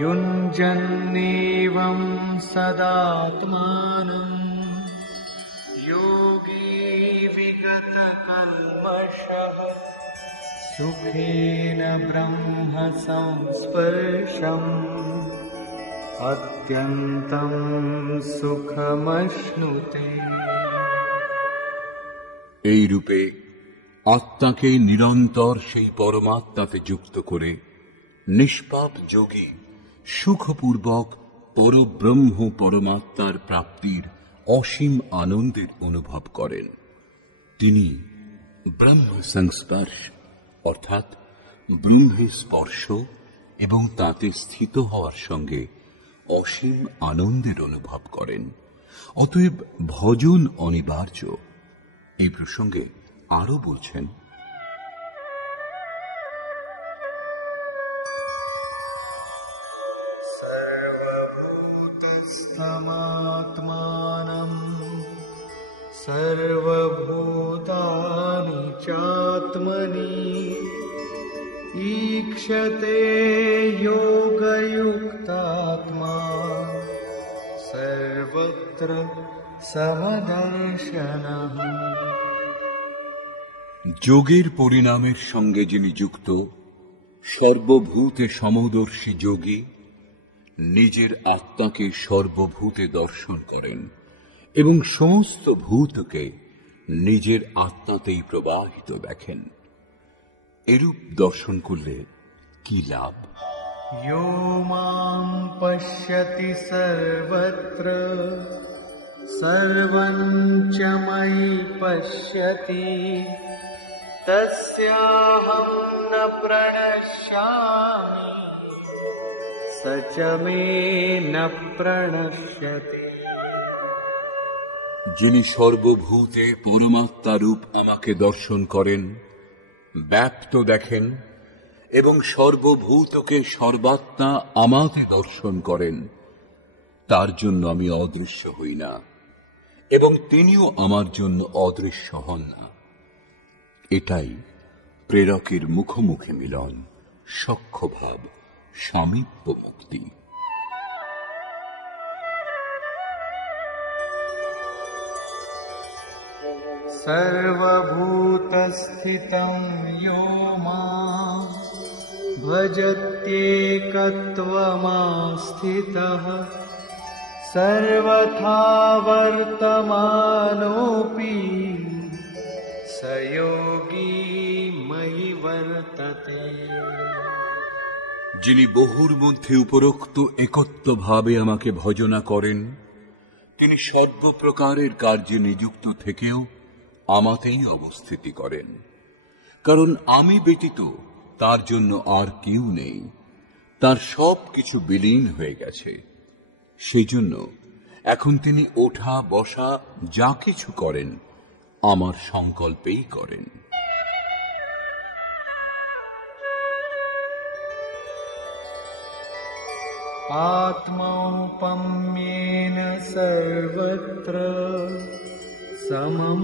युञ्जन्नेवं सदात्मानं योगी विगतकल्मषः सुखेन ब्रह्म संस्पर्शम् अत्यन्तं सुखमश्नुते। এই রূপে আত্মাকে নিরন্তর সেই পরমাত্মাতে যুক্ত করে নিষ্পাপ যোগী সুখপূর্বক পরব্রহ্ম পরমাত্মার প্রাপ্তির অসীম আনন্দের অনুভব করেন। তিনি ব্রহ্ম সংস্পর্শ অর্থাৎ ব্রহ্মের স্পর্শ এবং তাতে স্থিত হওয়ার সঙ্গে অসীম আনন্দের অনুভব করেন। অতএব ভজন অনিবার্য। এই প্রসঙ্গে আরো বলছেন, सर्वभूतस्थमात्मानं सर्वभूतानि चात्मनि ईक्षते योगयुक्तात्मा सर्वत्र समदर्शनः। যোগের পরিণামের সঙ্গে যিনি যুক্ত, সর্বভূতে সমদর্শী যোগী নিজের আত্মাকে সর্বভূতে দর্শন করেন এবং সমস্ত ভূতকে নিজের আত্মাতেই প্রবাহিত দেখেন। এরূপ দর্শন করলে কি লাভ? यो मां पश्यति सर्वत्र सर्वं च मयि पश्यति तस्याहं न प्रणश्यामि स च मे न प्रणश्यति। যিনি সর্বভূতে পরমাত্মা রূপ আমাকে দর্শন করেন, ব্যাপ্ত দেখেন এবং সর্বভূতকে সর্বাত্মা আমাতে দর্শন করেন, তার জন্য আমি অদৃশ্য হই না এবং তিনিও আমার জন্য অদৃশ্য হন না। এটাই প্রেরকের মুখোমুখি মিলন, সখ্যভাব, সামীপ্য মুক্তি। सर्वभूतस्थितं यो मां भजत्येकत्वमास्थितः सर्वथा वर्तमानोऽपि स योगी मयि वर्तते। যিনি বহুর মধ্যে উপরোক্ত একত্বভাবে আমাকে ভজনা করেন, তিনি সর্বপ্রকারের কার্যে নিযুক্ত থেকেও আমাতেই অবস্থিতি করেন, কারণ আমি ব্যতীত তার জন্য আর কেউ নেই, তার সব কিছু বিলীন হয়ে গেছে। সেই জন্য এখন তিনি ওঠা বসা যা কিছু করেন আমার সংকল্পেই করেন। आत्मौपम्येन सर्वत्र समं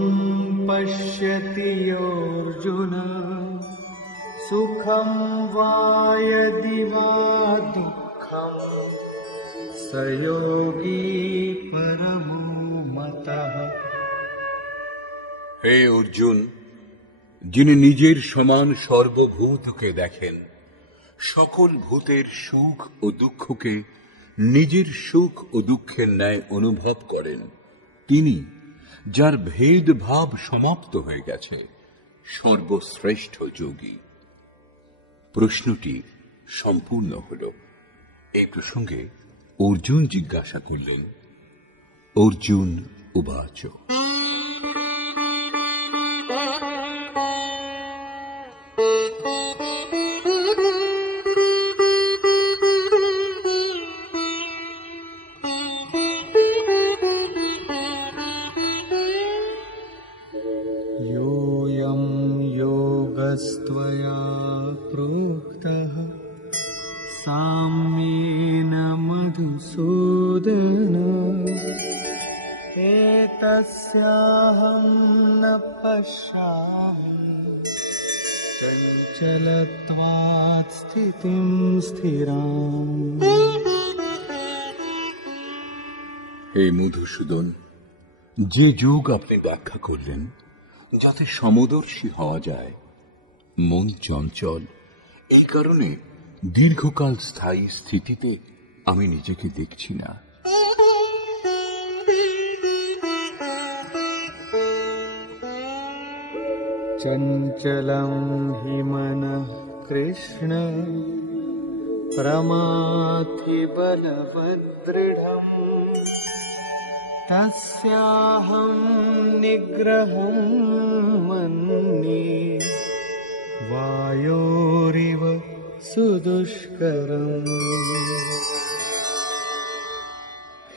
पश्यति योऽर्जुन सुखं वा यदि वा दुःखं स योगी परमो मतः। হে অর্জুন, যিনি নিজের সমান সর্বভূতকে দেখেন, সকল ভূতের সুখ ও দুঃখকে নিজের সুখ ও দুঃখের ন্যায় অনুভব করেন, তিনি, যার ভেদভাব সমাপ্ত হয়ে গেছে, সর্বশ্রেষ্ঠ যোগী। প্রশ্নটি সম্পূর্ণ হল। এই প্রসঙ্গে অর্জুন জিজ্ঞাসা করলেন, অর্জুন উবাচ योऽयं योगस्त्वया प्रोक्तः साम्येन मधुसूदन एतस्याहं न पश्यामि चञ्चलत्वात् स्थितिं स्थिराम्। হে মধুসূদন, যে যোগ আপনি ব্যাখ্যা করলেন যাতে সমদর্শী হওয়া যায়, মন চঞ্চল, এই কারণে দীর্ঘকাল স্থায়ী স্থিতিতে আমি নিজেকে দেখছি না। चञ्चलं हि मनः कृष्ण प्रमाथि बलवदृढम् तस्याहं निग्रहं मन्ये वायोरिव सुदुष्करम्।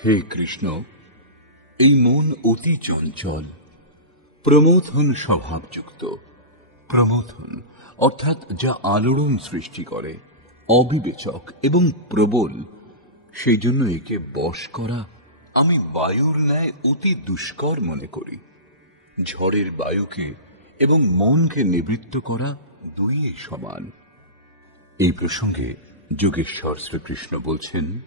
হে কৃষ্ণ, এই মন অতি চঞ্চল, প্রমথন স্বভাবযুক্ত। প্রমথন অর্থাৎ যা আলোড়ন সৃষ্টি করে, অবিবেচক এবং প্রবল, সেই জন্য একে বশ করা আমি বায়ুর ন্যায় অতি দুষ্কর মনে করি। ঝড়ের বায়ুকে এবং মনকে নিবৃত্ত করা দুই সমান। এই প্রসঙ্গে যোগেশ্বর শ্রীকৃষ্ণ বলছেন,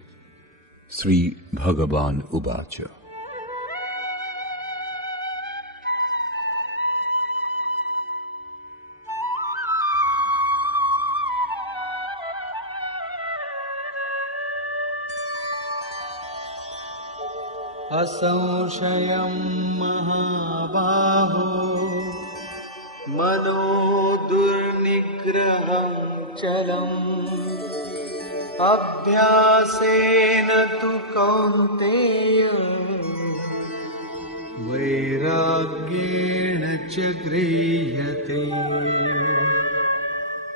শ্রী ভগবান উবাচ असंशयं महाबाहो मनो दुर्निग्रहं चलम् अभ्यासेन तु कौन्तेय वैराग्येण च गृह्यते।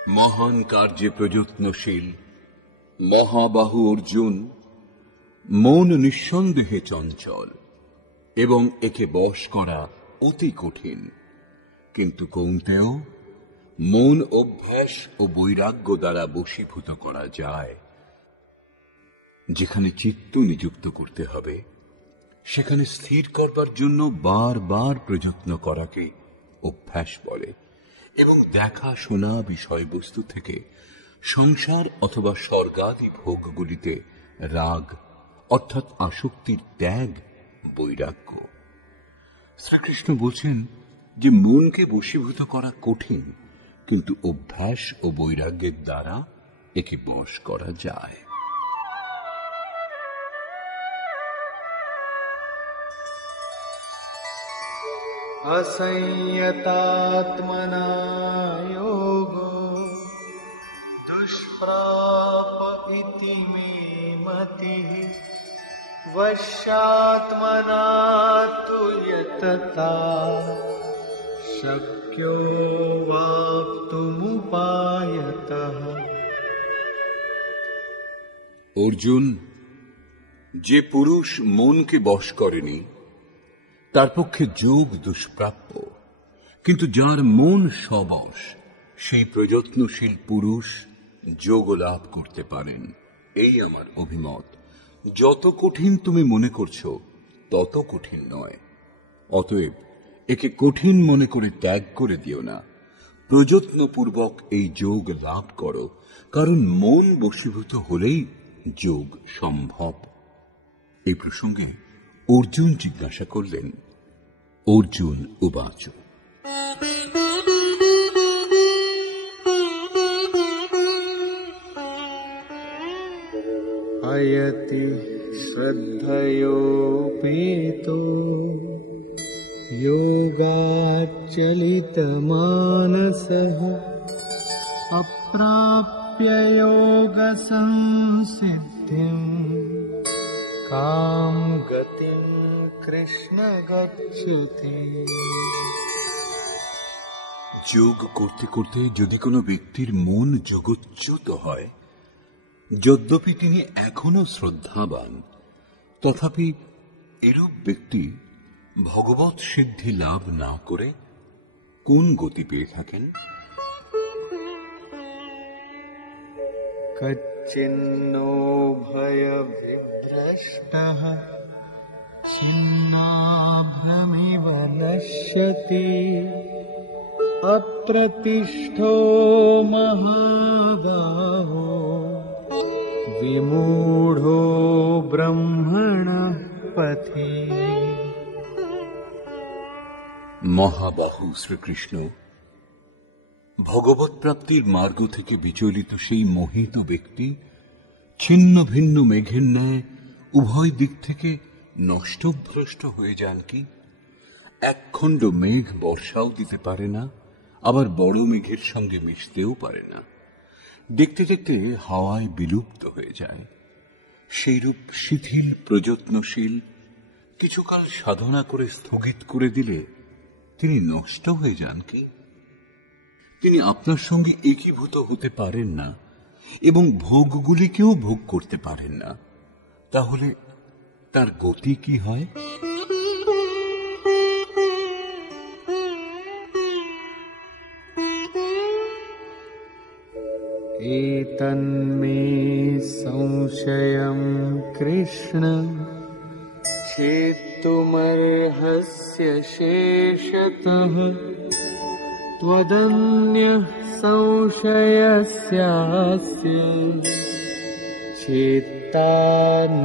মহান কার্যে প্রযত্নশীল মহাবাহু অর্জুন, মন নিঃসন্দেহে চঞ্চল এবং একে বশ করা অতি কঠিন। কিন্তু কৌন্তেয়, মন অভ্যাস ও বৈরাগ্য দ্বারা বশীভূত করা যায়। যেখানে চিত্ত নিযুক্ত করতে হবে, সেখানে স্থির করবার জন্য বারবার প্রযত্ন করাকে অভ্যাস বলে এবং দেখা শোনা বিষয়বস্তু থেকে সংসার অথবা স্বর্গাদি ভোগগুলিতে রাগ অর্থাৎ আসক্তির ত্যাগ বৈরাগ্য। শ্রীকৃষ্ণ বলছেন যে মনকে বশীভূত করা কঠিন, কিন্তু অভ্যাস ও বৈরাগ্যের দ্বারা একে বশ করা যায়। असंयतात्मना योगो दुष्प्राप इति मे मतिः वश्यात्मना तु यतता शक्यो वाप्तुमुपायतः। অর্জুন, যে পুরুষ মনকে বশ করেনি তার পক্ষে যোগ দুষ্প্রাপ্য, কিন্তু যার মন সবশ, সেই প্রযত্নশীল পুরুষ যোগ লাভ করতে পারেন। এই আমার অভিমত। যত কঠিন তুমি মনে করছো তত কঠিন নয়। অতএব একে কঠিন মনে করে ত্যাগ করে দিও না, প্রযত্নপূর্বক এই যোগ লাভ করো, কারণ মন বশীভূত হলেই যোগ সম্ভব। এই প্রসঙ্গে অর্জুন জিজ্ঞাসা করলেন, অর্জুন উবাচ अयति श्रद्धयोपेतो योगाच्चलितमानसः अप्राप्य योग संसिद्धिं काम गतिं कृष्ण गच्छति। যোগ করতে করতে যদি কোনো ব্যক্তির মন যোগচ্যুত হয়, যদ্যপি তিনি এখনো শ্রদ্ধাবান, তথাপি এরূপ ব্যক্তি ভগবৎ সিদ্ধি লাভ না করে কোন গতি পেয়ে থাকেন? कच्चिन्नो भयविभ्रष्टः छिन्नाभ्रमिव नश्यति अप्रतिष्ठो महाबाहो विमूढो ब्रह्मणः पथि। মহাবাহু শ্রীকৃষ্ণ ভগবৎ প্রাপ্তির মার্গ থেকে বিচলিত সেই মোহিত ব্যক্তি ছিন্ন ভিন্ন মেঘের ন্যায় উভয় দিক থেকে নষ্টভ্রষ্ট হয়ে যান কি? একখণ্ড মেঘ বর্ষাও দিতে পারে না, আবার বড় মেঘের সঙ্গে মিশতেও পারে না, দেখতে দেখতে হাওয়ায় বিলুপ্ত হয়ে যায়। সেইরূপ শিথিল প্রযত্নশীল কিছুকাল সাধনা করে স্থগিত করে দিলে তিনি নষ্ট হয়ে যান কি? তিনি আপনার সঙ্গে একীভূত হতে পারেন না এবং ভোগগুলিকেও ভোগ করতে পারেন না, তাহলে তার গতি কি হয়? एतन्मे संशयं कृष्ण छेत्तुमर्हस्य शेषतः त्वदन्यः संशयस्यास्य चेत्ता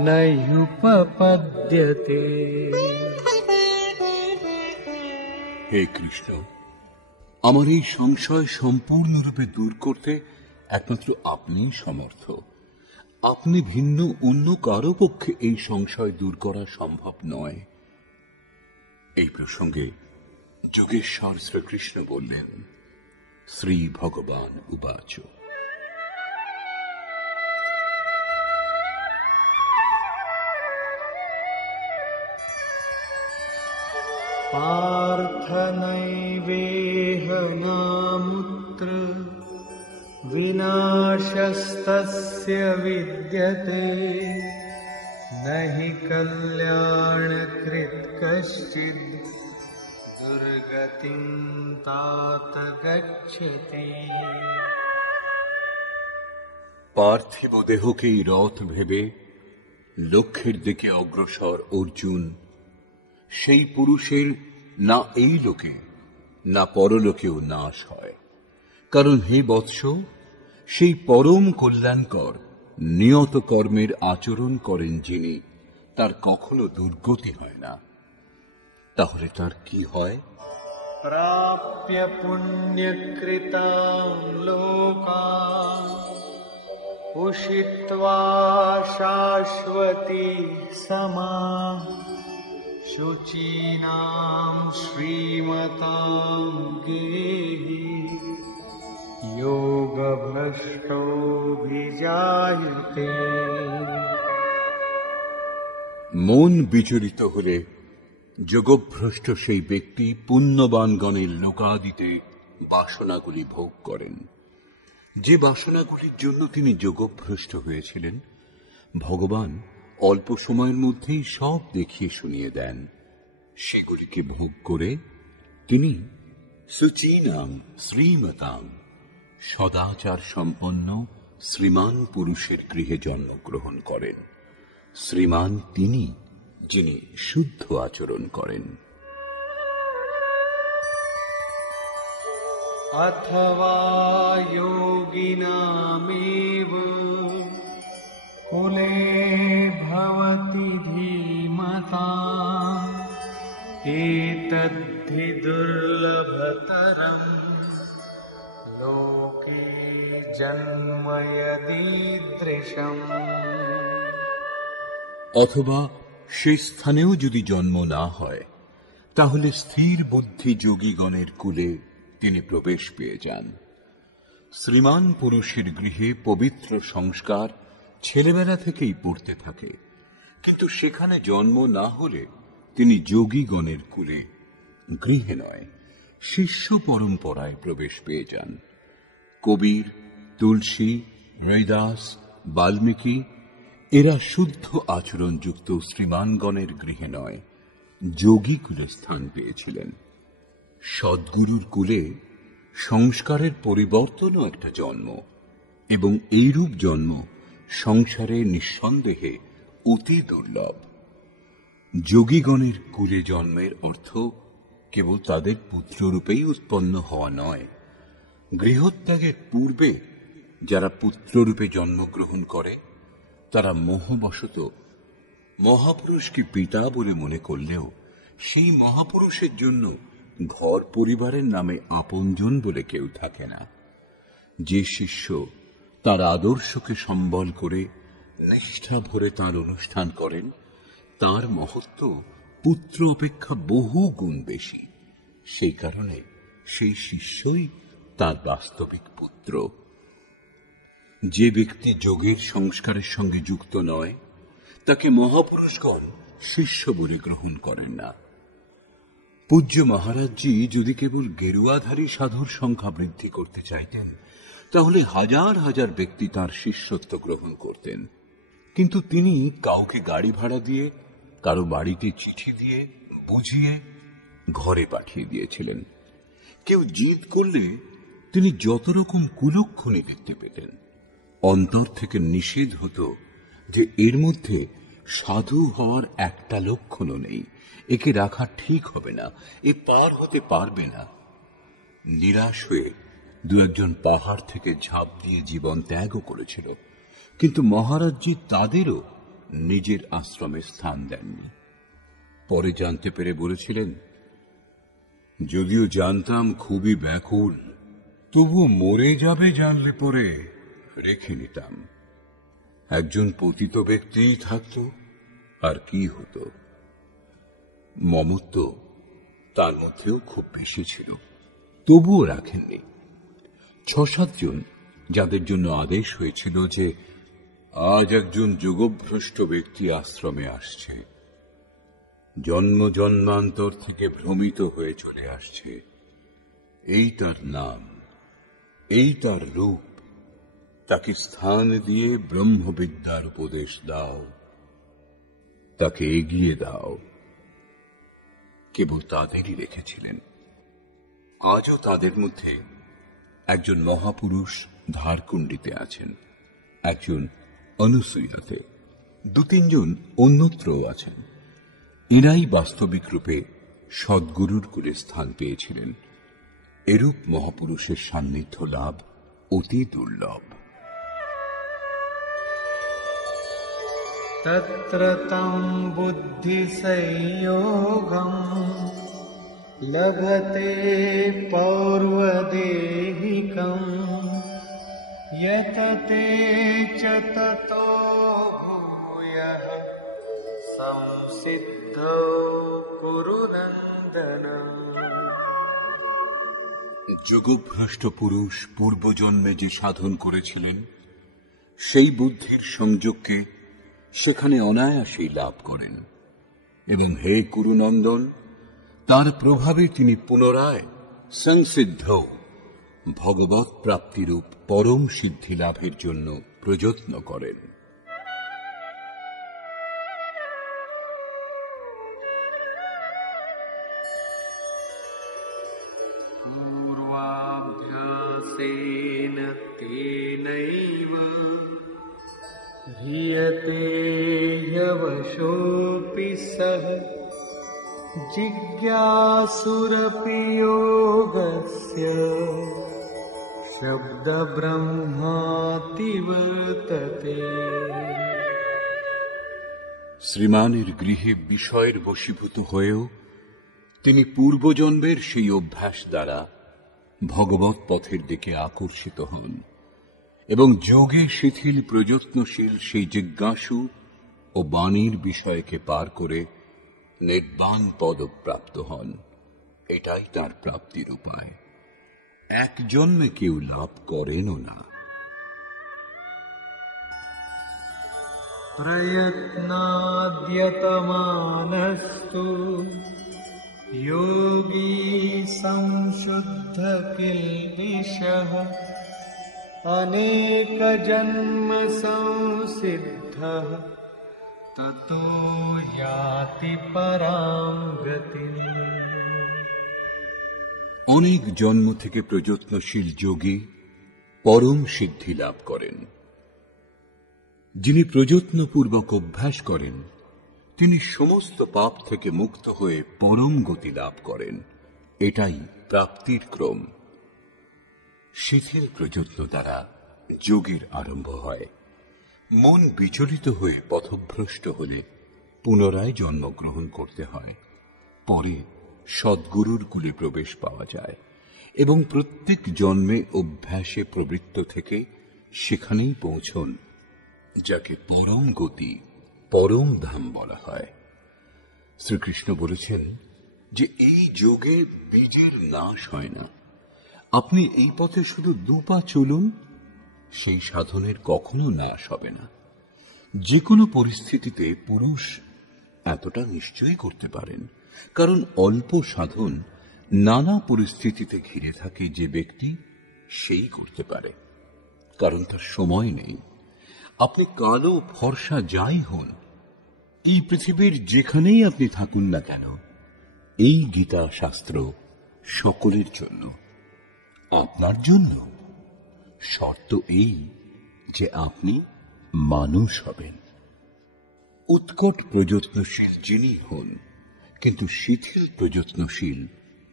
नयुपपद्यते। হে কৃষ্ণ, আমার এই সংশয় সম্পূর্ণরূপে দূর করতে একমাত্র আপনিই সমর্থ। আপনি ভিন্ন অন্য কারো পক্ষে এই সংশয় দূর করা সম্ভব নয়। এই প্রসঙ্গে যোগেশ্বর শ্রীকৃষ্ণ বললেন, শ্রী ভগবান উবাচ। पार्थ नैवेह नामुत्र विनाशस्तस्य विद्यते न हि कल्याणकृत् कश्चिद् दुर्गतिं तात गच्छति। পার্থিব দেহকেই রথ ভেবে লক্ষ্যের দিকে অগ্রসর অর্জুন, সেই পুরুষের না এই লোকে না পরলোকেও নাশ হয়। কারণ হে বৎস, সেই পরম কল্যাণকর নিয়ত কর্মের আচরণ করেন যিনি, তার কখনো দুর্গতি হয় না। তাহলে তার কি হয়? प्राप्य पुण्यकृतां लोकान् उषित्वा शाश्वती समाः शुचीनां श्रीमतां गेहि योगभ्रष्टोऽभिजायते। মন বিচলিত হলে যোগভ্রষ্ট সেই ব্যক্তি পুণ্যবানগণের লোকাদিতে বাসনাগুলি ভোগ করেন। যে বাসনাগুলির জন্য তিনি যোগভ্রষ্ট হয়েছিলেন, ভগবান অল্প সময়ের মধ্যেই সব দেখিয়ে শুনিয়ে দেন। সেগুলিকে ভোগ করে তিনি সুচীনাম শ্রীমতাম, সদাচার সম্পন্ন শ্রীমান পুরুষের গৃহে জন্মগ্রহণ করেন। শ্রীমান তিনি, যিনি শুদ্ধ আচরণ করেন। अथवा योगिनामेव कुले भवति धीमता एतद्धि दुर्लभतरम् लोके जन्म यदीदृशम्। অথবা সেই স্থানেও যদি জন্ম না হয়, তাহলে স্থির বুদ্ধি যোগীগণের কুলে তিনি প্রবেশ পেয়ে যান। শ্রীমান পুরুষের গৃহে পবিত্র সংস্কার ছেলেবেলা থেকেই পড়তে থাকে, কিন্তু সেখানে জন্ম না হলে তিনি যোগীগণের কুলে, গৃহে নয় শিষ্য পরম্পরায় প্রবেশ পেয়ে যান। কবির, তুলসী, রৈদাস, বাল্মীকি এরা শুদ্ধ আচরণযুক্ত শ্রীমানগণের গৃহে নয়, যোগী কুলে স্থান পেয়েছিলেন। সদ্গুরুর কুলে সংস্কারের পরিবর্তনও একটা জন্ম, এবং এইরূপ জন্ম সংসারে নিঃসন্দেহে অতি দুর্লভ। যোগীগণের কুলে জন্মের অর্থ কেবল তাদের পুত্ররূপেই উৎপন্ন হওয়া নয়। গৃহত্যাগের পূর্বে যারা পুত্ররূপে জন্মগ্রহণ করে তারা মোহবশত মহাপুরুষকে পিতা বলে মনে করলেও সেই মহাপুরুষের জন্য ঘর পরিবারের নামে আপনজন বলে কেউ থাকে না। যে শিষ্য তার আদর্শকে সম্বল করে নিষ্ঠা ভরে তার অনুষ্ঠান করেন, তার মহত্ব পুত্র অপেক্ষা বহু গুণ বেশি। সেই কারণে সেই শিষ্যই তার বাস্তবিক পুত্র। যে ব্যক্তি যোগের সংস্কারের সঙ্গে যুক্ত নয়, তাকে মহাপুরুষগণ শিষ্য বলে গ্রহণ করেন না। পূজ্য মহারাজজি যদি কেবল গেরুয়াধারী সাধুর সংখ্যা বৃদ্ধি করতে চাইতেন, তাহলে হাজার হাজার ব্যক্তি তার শিষ্যত্ব গ্রহণ করতেন। কিন্তু তিনি কাউকে গাড়ি ভাড়া দিয়ে, কারো বাড়িতে চিঠি দিয়ে বুঝিয়ে ঘরে পাঠিয়ে দিয়েছিলেন। কেউ জিদ করলে তিনি যত রকম কুলক্ষণী দেখতে পেতেন। অন্তর থেকে নিষেধ হতো যে এর মধ্যে সাধু হওয়ার একটা লক্ষণও নেই, একে রাখা ঠিক হবে না, এ পার হতে পারবে না। নিরাশ হয়ে দু একজন পাহাড় থেকে ঝাঁপ দিয়ে জীবন ত্যাগও করেছিল, কিন্তু মহারাজজি তাদেরও নিজের আশ্রমে স্থান দেননি। পরে জানতে পেরে বলেছিলেন, যদিও জানতাম খুবই ব্যাকুল, তবুও মরে যাবে জানলে পরে রেখে নিতাম। একজন পতিত ব্যক্তিই থাকত, আর কি হতো। মমত্ব তার মধ্যেও খুব বেশি ছিল, তবুও রাখেননি। ৬-৭ জন যাদের জন্য আদেশ হয়েছিল যে আজ একজন যোগভ্রষ্ট ব্যক্তি আশ্রমে আসছে, জন্ম জন্মান্তর থেকে ভ্রমিত হয়ে চলে আসছে, এই তার নাম, এই তার রূপ, তাকে স্থান দিয়ে ব্রহ্মবিদ্যার উপদেশ দাও, তাকে এগিয়ে দাও। কেবল তাদেরই রেখেছিলেন। আজও তাদের মধ্যে একজন মহাপুরুষ ধারকুণ্ডিতে আছেন, একজন অনুসূয়াতে, ২-৩ জন অন্যত্রও আছেন। এরাই বাস্তবিক রূপে সদ্গুরুর কুলে স্থান পেয়েছিলেন। এরূপ মহাপুরুষের সান্নিধ্য লাভ অতি দুর্লভ। তত্র তং বুদ্ধি সংযোগম লভতে পৌর্বদেহিকম यतते च ततो भूयः संसिद्धौ कुरु नन्दन। যোগভ্রষ্ট পুরুষ পূর্বজন্মে যে সাধন করেছিলেন, সেই বুদ্ধির সংযোগকে সেখানে অনায়াসেই লাভ করেন, এবং হে কুরুনন্দন, তার প্রভাবে তিনি পুনরায় সংসিদ্ধ ভগবৎ প্রাপ্তিরূপ পরম সিদ্ধি লাভের জন্য প্রযত্ন করেন। पूर्वाभ्यासेन तेनैव ह्रियते ह्यवशोऽपि सः जिज्ञासुरपि योगस्य शब्द ब्रह्माति वर्तते। শ্রীমানের গৃহে বিষয়ের বশীভূত হয়েও তিনি পূর্বজন্মের সেই অভ্যাস দ্বারা ভগবৎ পথের দিকে আকর্ষিত হন, এবং যোগে শিথিল প্রযত্নশীল সেই জিজ্ঞাসু ও বাণীর বিষয়কে পার করে নির্বাণ পদপ্রাপ্ত হন। এটাই তার প্রাপ্তির উপায়। এক জন্মে কেউ লাভ করেনও না। प्रयत्नाद्यतमानस्तु योगी संशुद्ध किल्बिषः अनेकजन्म संसिद्धः ततो याति परां गतिम्। অনেক জন্ম থেকে প্রযত্নশীল যোগী পরম সিদ্ধি লাভ করেন। যিনি প্রযত্নপূর্বক অভ্যাস করেন তিনি সমস্ত পাপ থেকে মুক্ত হয়ে পরম গতি লাভ করেন। এটাই প্রাপ্তির ক্রম। শিথিল প্রযত্ন দ্বারা যোগের আরম্ভ হয়। মন বিচলিত হয়ে পথভ্রষ্ট হলে পুনরায় জন্মগ্রহণ করতে হয়। পরে সদ্গুরুর কুলে প্রবেশ পাওয়া যায় এবং প্রত্যেক জন্মে অভ্যাসে প্রবৃত্ত থেকে সেখানেই পৌঁছন, যাকে পরম গতি, পরম ধাম বলা হয়। শ্রীকৃষ্ণ বলেছেন যে এই যোগে বীজের নাশ হয় না। আপনি এই পথে শুধু দুপা চলুন, সেই সাধনের কখনো নাশ হবে না। যে কোনো পরিস্থিতিতে পুরুষ এতটা নিশ্চয়ই করতে পারেন, কারণ অল্প সাধন নানা পরিস্থিতিতে ঘিরে থাকে যে ব্যক্তি সেই করতে পারে, কারণ তার সময় নেই। আপনি কালো ফর্সা যাই হন, এই পৃথিবীর যেখানেই আপনি থাকুন না কেন, এই গীতা শাস্ত্র সকলের জন্য, আপনার জন্য। শর্ত এই যে আপনি মানুষ হবেন। উৎকট প্রযত্নশীল যিনি হন, কিন্তু শিথিল প্রযত্নশীল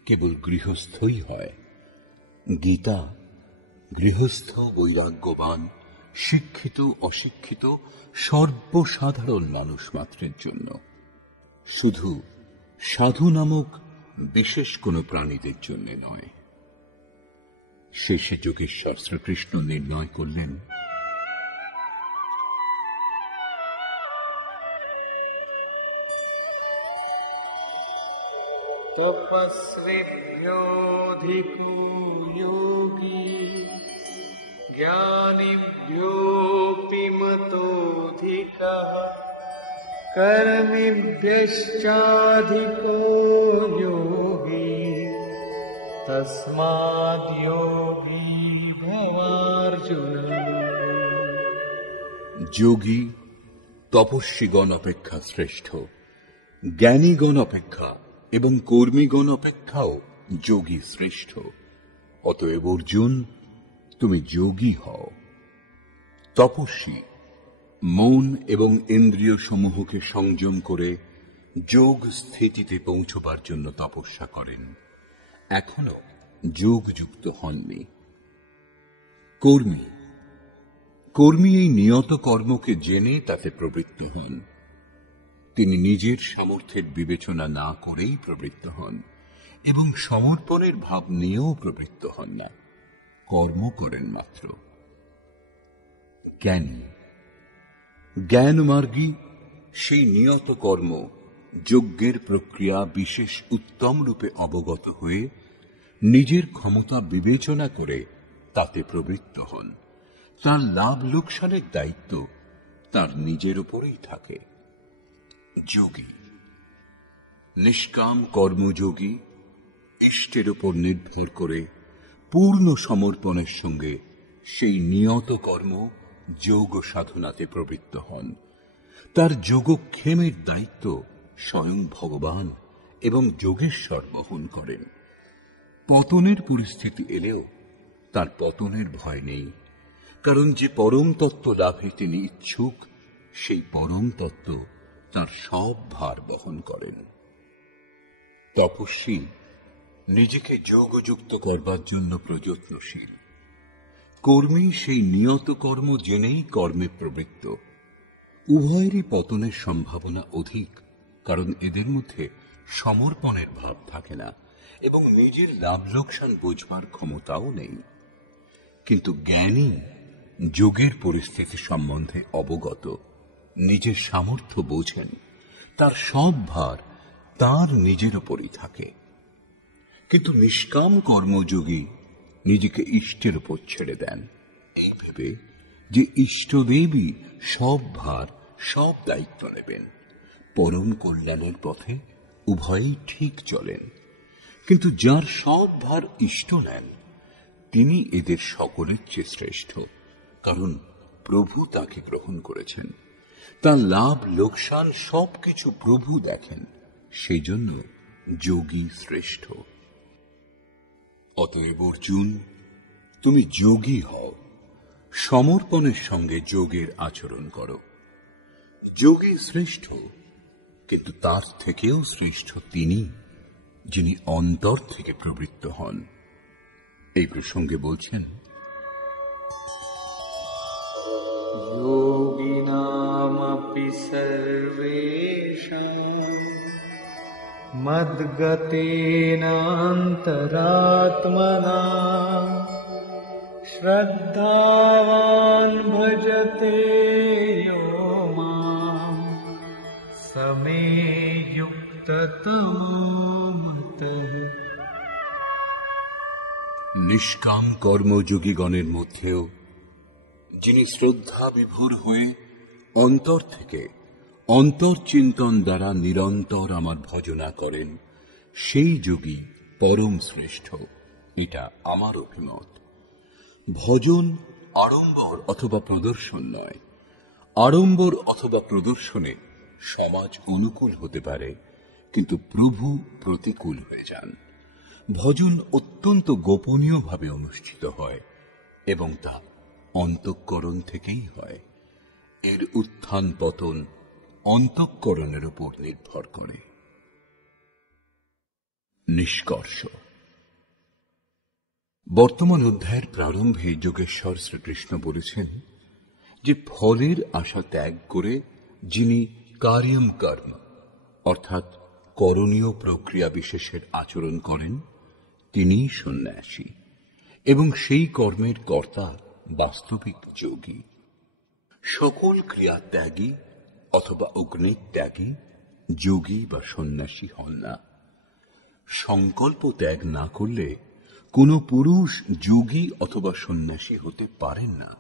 কেবল গৃহস্থই হয়। গীতা গৃহস্থ, বৈরাগ্যবান, শিক্ষিত, অশিক্ষিত, সর্বসাধারণ মানুষ মাত্রের জন্য, শুধু সাধু নামক বিশেষ কোন প্রাণীদের জন্য নয়। শেষে যোগেশ্বর শ্রীকৃষ্ণ নির্ণয় করলেন, तपस्विभ्योऽधिको योगी ज्ञानिभ्योऽपि मतोऽधिकः कर्मिभ्यश्चाधिको योगी तस्माद् योगी भवार्जुन। যোগী তপস্বীগণ অপেক্ষা শ্রেষ্ঠ, জ্ঞানীগণ অপেক্ষা এবং কর্মীগণ অপেক্ষাও যোগী শ্রেষ্ঠ। অতএব অর্জুন, তুমি যোগী হও। তপস্বী মন এবং ইন্দ্রিয় সমূহকে সংযম করে যোগ স্থিতিতে পৌঁছবার জন্য তপস্যা করেন, এখনো যোগযুক্ত হননি। কর্মী কর্মী এই নিয়ত কর্মকে জেনে তাতে প্রবৃত্ত হন। তিনি নিজের সামর্থ্যের বিবেচনা না করেই প্রবৃত্ত হন এবং সমর্পণের ভাব নিয়েও প্রবৃত্ত হন না, কর্ম করেন মাত্র। জ্ঞানী জ্ঞানমার্গী সেই নিয়ত কর্ম, যজ্ঞের প্রক্রিয়া বিশেষ উত্তম রূপে অবগত হয়ে নিজের ক্ষমতা বিবেচনা করে তাতে প্রবৃত্ত হন। তার লাভ লোকসানের দায়িত্ব তার নিজের উপরেই থাকে। যোগী নিষ্কাম কর্মযোগী ইষ্টের উপর নির্ভর করে পূর্ণ সমর্পণের সঙ্গে সেই নিয়ত কর্ম যোগ সাধনাতে প্রবৃত্ত হন। তার যোগক্ষেমের দায়িত্ব স্বয়ং ভগবান এবং যোগেশ্বর বহন করেন। পতনের পরিস্থিতি এলেও তার পতনের ভয় নেই, কারণ যে পরম তত্ত্ব লাভে তিনি ইচ্ছুক, সেই পরম তত্ত্ব তার সব ভার বহন করেন। তপস্বী নিজেকে যোগযুক্ত করবার জন্য প্রযত্নশীল। কর্মী সেই নিয়ত কর্ম জেনেই কর্মে প্রবৃত্ত। উভয়েরই পতনের সম্ভাবনা অধিক, কারণ এদের মধ্যে সমর্পণের ভাব থাকে না এবং নিজের লাভ লোকসান বুঝবার ক্ষমতাও নেই। কিন্তু জ্ঞানী যোগের পরিস্থিতি সম্বন্ধে অবগত, নিজের সামর্থ্য বোঝেন, তার সব ভার তার নিজের উপরই থাকে। কিন্তু নিষ্কাম কর্মযোগী নিজেকে ইষ্টের উপর ছেড়ে দেন, এই ভেবে যে ইষ্টদেবী সব ভার, সব দায়িত্ব নেবেন। পরম কল্যাণের পথে উভয়েই ঠিক চলেন। কিন্তু যার সব ভার ইষ্ট নেন, তিনি এদের সকলের চেয়ে শ্রেষ্ঠ, কারণ প্রভু তাকে গ্রহণ করেছেন। তার লাভ লোকসান সবকিছু প্রভু দেখেন, সেই জন্য যোগী শ্রেষ্ঠ। অতএব অর্জুন, তুমি যোগী হও, সমর্পণের সঙ্গে যোগের আচরণ করো। যোগী শ্রেষ্ঠ, কিন্তু তার থেকেও শ্রেষ্ঠ তিনি, যিনি অন্তর থেকে প্রবৃত্ত হন। এই প্রসঙ্গে বলছেন, योगिनामपि सर्वेषां मद्गतेनान्तरात्मना श्रद्धावान् भजते यो मां स मे युक्ततमो मतः। নিষ্কাম কর্মযোগীগণের মধ্যেও যিনি শ্রদ্ধা বিভোর হয়ে অন্তর থেকে অন্তর্চিন্তন দ্বারা নিরন্তর আমার ভজনা করেন, সেই যোগী পরম শ্রেষ্ঠ। এটা আমার অভিমত। ভজন আড়ম্বর অথবা প্রদর্শন নয়। আড়ম্বর অথবা প্রদর্শনে সমাজ অনুকূল হতে পারে, কিন্তু প্রভু প্রতিকূল হয়ে যান। ভজন অত্যন্ত গোপনীয়ভাবে অনুষ্ঠিত হয় এবং তা অন্তঃকরণ থেকেই হয়। এর উত্থান পতন অন্তঃকরণের উপর নির্ভর করে। নিষ্কর্ষ। বর্তমান অধ্যায়ের প্রারম্ভে যোগেশ্বর শ্রীকৃষ্ণ বলেছেন যে ফলের আশা ত্যাগ করে যিনি কার্যম কর্ম অর্থাৎ করণীয় প্রক্রিয়া বিশেষের আচরণ করেন, তিনিই সন্ন্যাসী, এবং সেই কর্মের কর্তা বাস্তবিক যোগী। সকল ক্রিয়া ত্যাগী অথবা অগ্নি ত্যাগী যোগী বা সন্ন্যাসী হন না। সংকল্প ত্যাগ না করলে কোনো পুরুষ যোগী অথবা সন্ন্যাসী হতে পারেন না।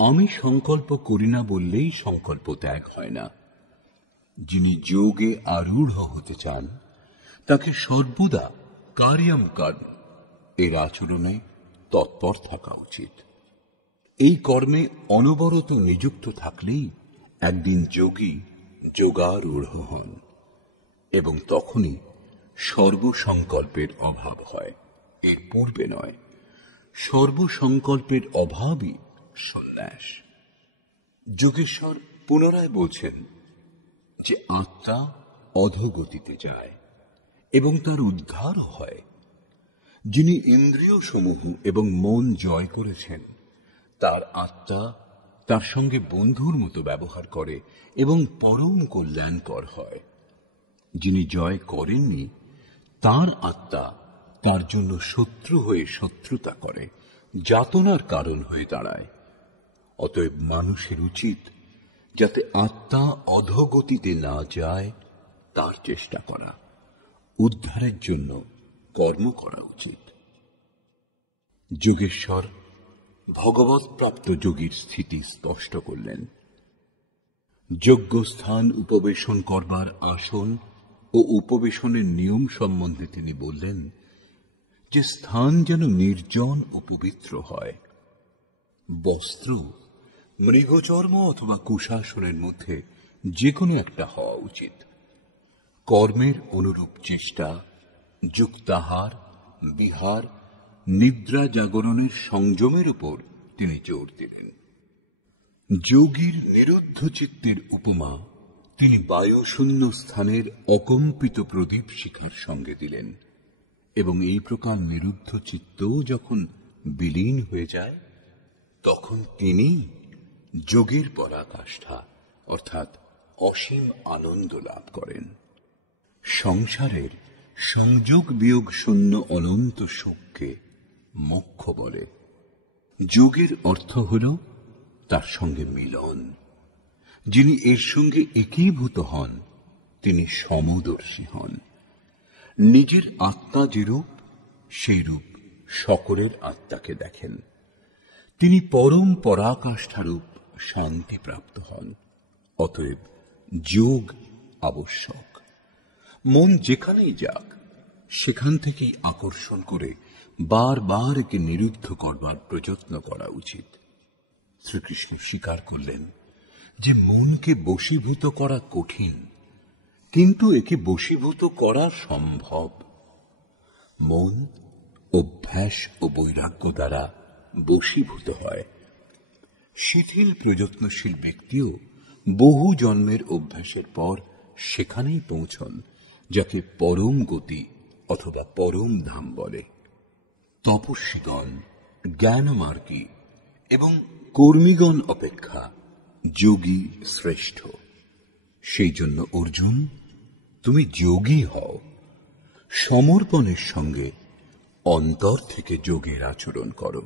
আমি সংকল্প করি না বললেই সংকল্প ত্যাগ হয় না। যিনি যোগে আরূঢ় হতে চান, তাকে সর্বদা কার্যম কর্ম এর আচরণে তৎপর থাকা উচিত। এই কর্মে অনবরত নিযুক্ত থাকলেই একদিন যোগী যোগারূঢ় হন, এবং তখনই সর্বসংকল্পের অভাব হয়, এর পূর্বে নয়। সর্বসংকল্পের অভাবই সন্ন্যাস। যোগেশ্বর পুনরায় বলছেন যে আত্মা অধোগতিতে যায় এবং তার উদ্ধারও হয়। যিনি ইন্দ্রিয় সমূহ এবং মন জয় করেছেন, তার আত্মা তার সঙ্গে বন্ধুর মতো ব্যবহার করে এবং পরম কল্যাণকর হয়। যিনি জয় করেননি, তার আত্মা তার জন্য শত্রু হয়ে শত্রুতা করে, যাতনার কারণ হয়ে দাঁড়ায়। অতএব মানুষের উচিত যাতে আত্মা অধোগতিতে না যায় তার চেষ্টা করা। উদ্ধারের জন্য কর্ম করা উচিত। যোগেশ্বর ভগবৎ প্রাপ্ত যোগীর স্থিতি স্পষ্ট করলেন। যজ্ঞস্থান উপবেশন করবার আসন ও উপবেশনের নিয়ম সম্বন্ধে তিনি বললেন যে স্থান যেন নির্জন ও পবিত্র হয়। বস্ত্র মৃগচর্ম অথবা কুশাসনের মধ্যে যে কোনো একটা হওয়া উচিত। কর্মের অনুরূপ চেষ্টা, যুক্তাহার, বিহার, নিদ্রা জাগরণের সংযমের উপর তিনি জোর দিলেন। যোগীর নিরুদ্ধ চিত্তের উপমা তিনি বায়ুশূন্য স্থানের অকম্পিত প্রদীপ শিখার সঙ্গে দিলেন, এবং এই প্রকার নিরুদ্ধ চিত্ত যখন বিলীন হয়ে যায়, তখন তিনি যোগের পরাকাষ্ঠা অর্থাৎ অসীম আনন্দ লাভ করেন। সংসারের সংযোগ বিয়োগ শূন্য অনন্ত সুখকে মোক্ষ বলে। যোগের অর্থ হল তার সঙ্গে মিলন। যিনি এর সঙ্গে একীভূত হন, তিনি সমদর্শী হন। নিজের আত্মা যেরূপ, সেই রূপ সকলের আত্মাকে দেখেন। তিনি পরম পরাকাষ্ঠারূপ শান্তি প্রাপ্ত হন। অতএব যোগ আবশ্যক। মন যেখানেই যাক সেখান থেকেই আকর্ষণ করে বারবার একে নিরুদ্ধ করবার প্রযত্ন করা উচিত। শ্রীকৃষ্ণ স্বীকার করলেন যে মনকে বশীভূত করা কঠিন, কিন্তু একে বশীভূত করা সম্ভব। মন অভ্যাস ও বৈরাগ্য দ্বারা বশীভূত হয়। শিথিল প্রযত্নশীল ব্যক্তিও বহু জন্মের অভ্যাসের পর সেখানেই পৌঁছন যাকে পরম গতি অথবা পরম ধাম বলে। তপস্বীগণ, জ্ঞানমার্গী এবং কর্মীগণ অপেক্ষা যোগী শ্রেষ্ঠ। সেই জন্য অর্জুন, তুমি যোগী হও। সমর্পণের সঙ্গে অন্তর থেকে যোগের আচরণ করো।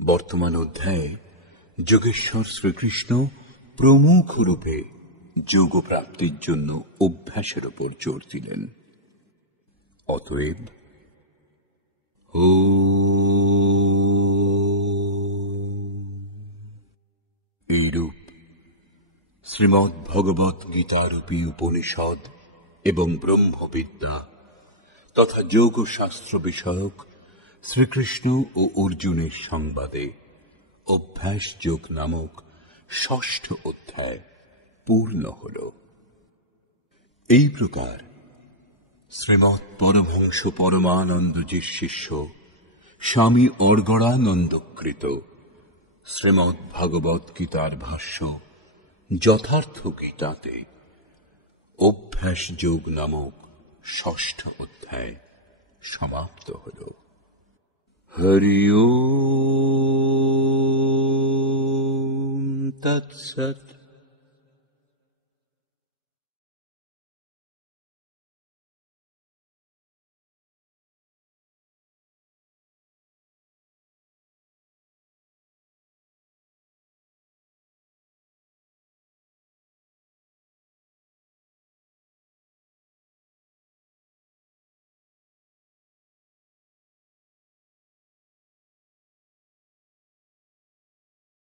বর্তমান অধ্যায়ে যোগেশ্বর শ্রীকৃষ্ণ প্রমুখ রূপে যোগ প্রাপ্তির জন্য অভ্যাসের উপর জোর দিলেন। অতএব এইরূপ শ্রীমদ্ ভগবৎ গীতারূপী উপনিষদ এবং ব্রহ্মবিদ্যা তথা যোগশাস্ত্র বিষয়ক শ্রীকৃষ্ণ ও অর্জুনের সংবাদে অভ্যাস যোগ নামক ৬ষ্ঠ অধ্যায় পূর্ণ হল। এই প্রকার শ্রীমৎ পরমহংস পরমানন্দজির শিষ্য স্বামী অর্গড়ানন্দকৃত শ্রীমদ্ ভগবৎ গীতার ভাষ্য যথার্থ গীতাতে অভ্যাস যোগ নামক ৬ষ্ঠ অধ্যায় সমাপ্ত হল। হরি ওম তৎসৎ।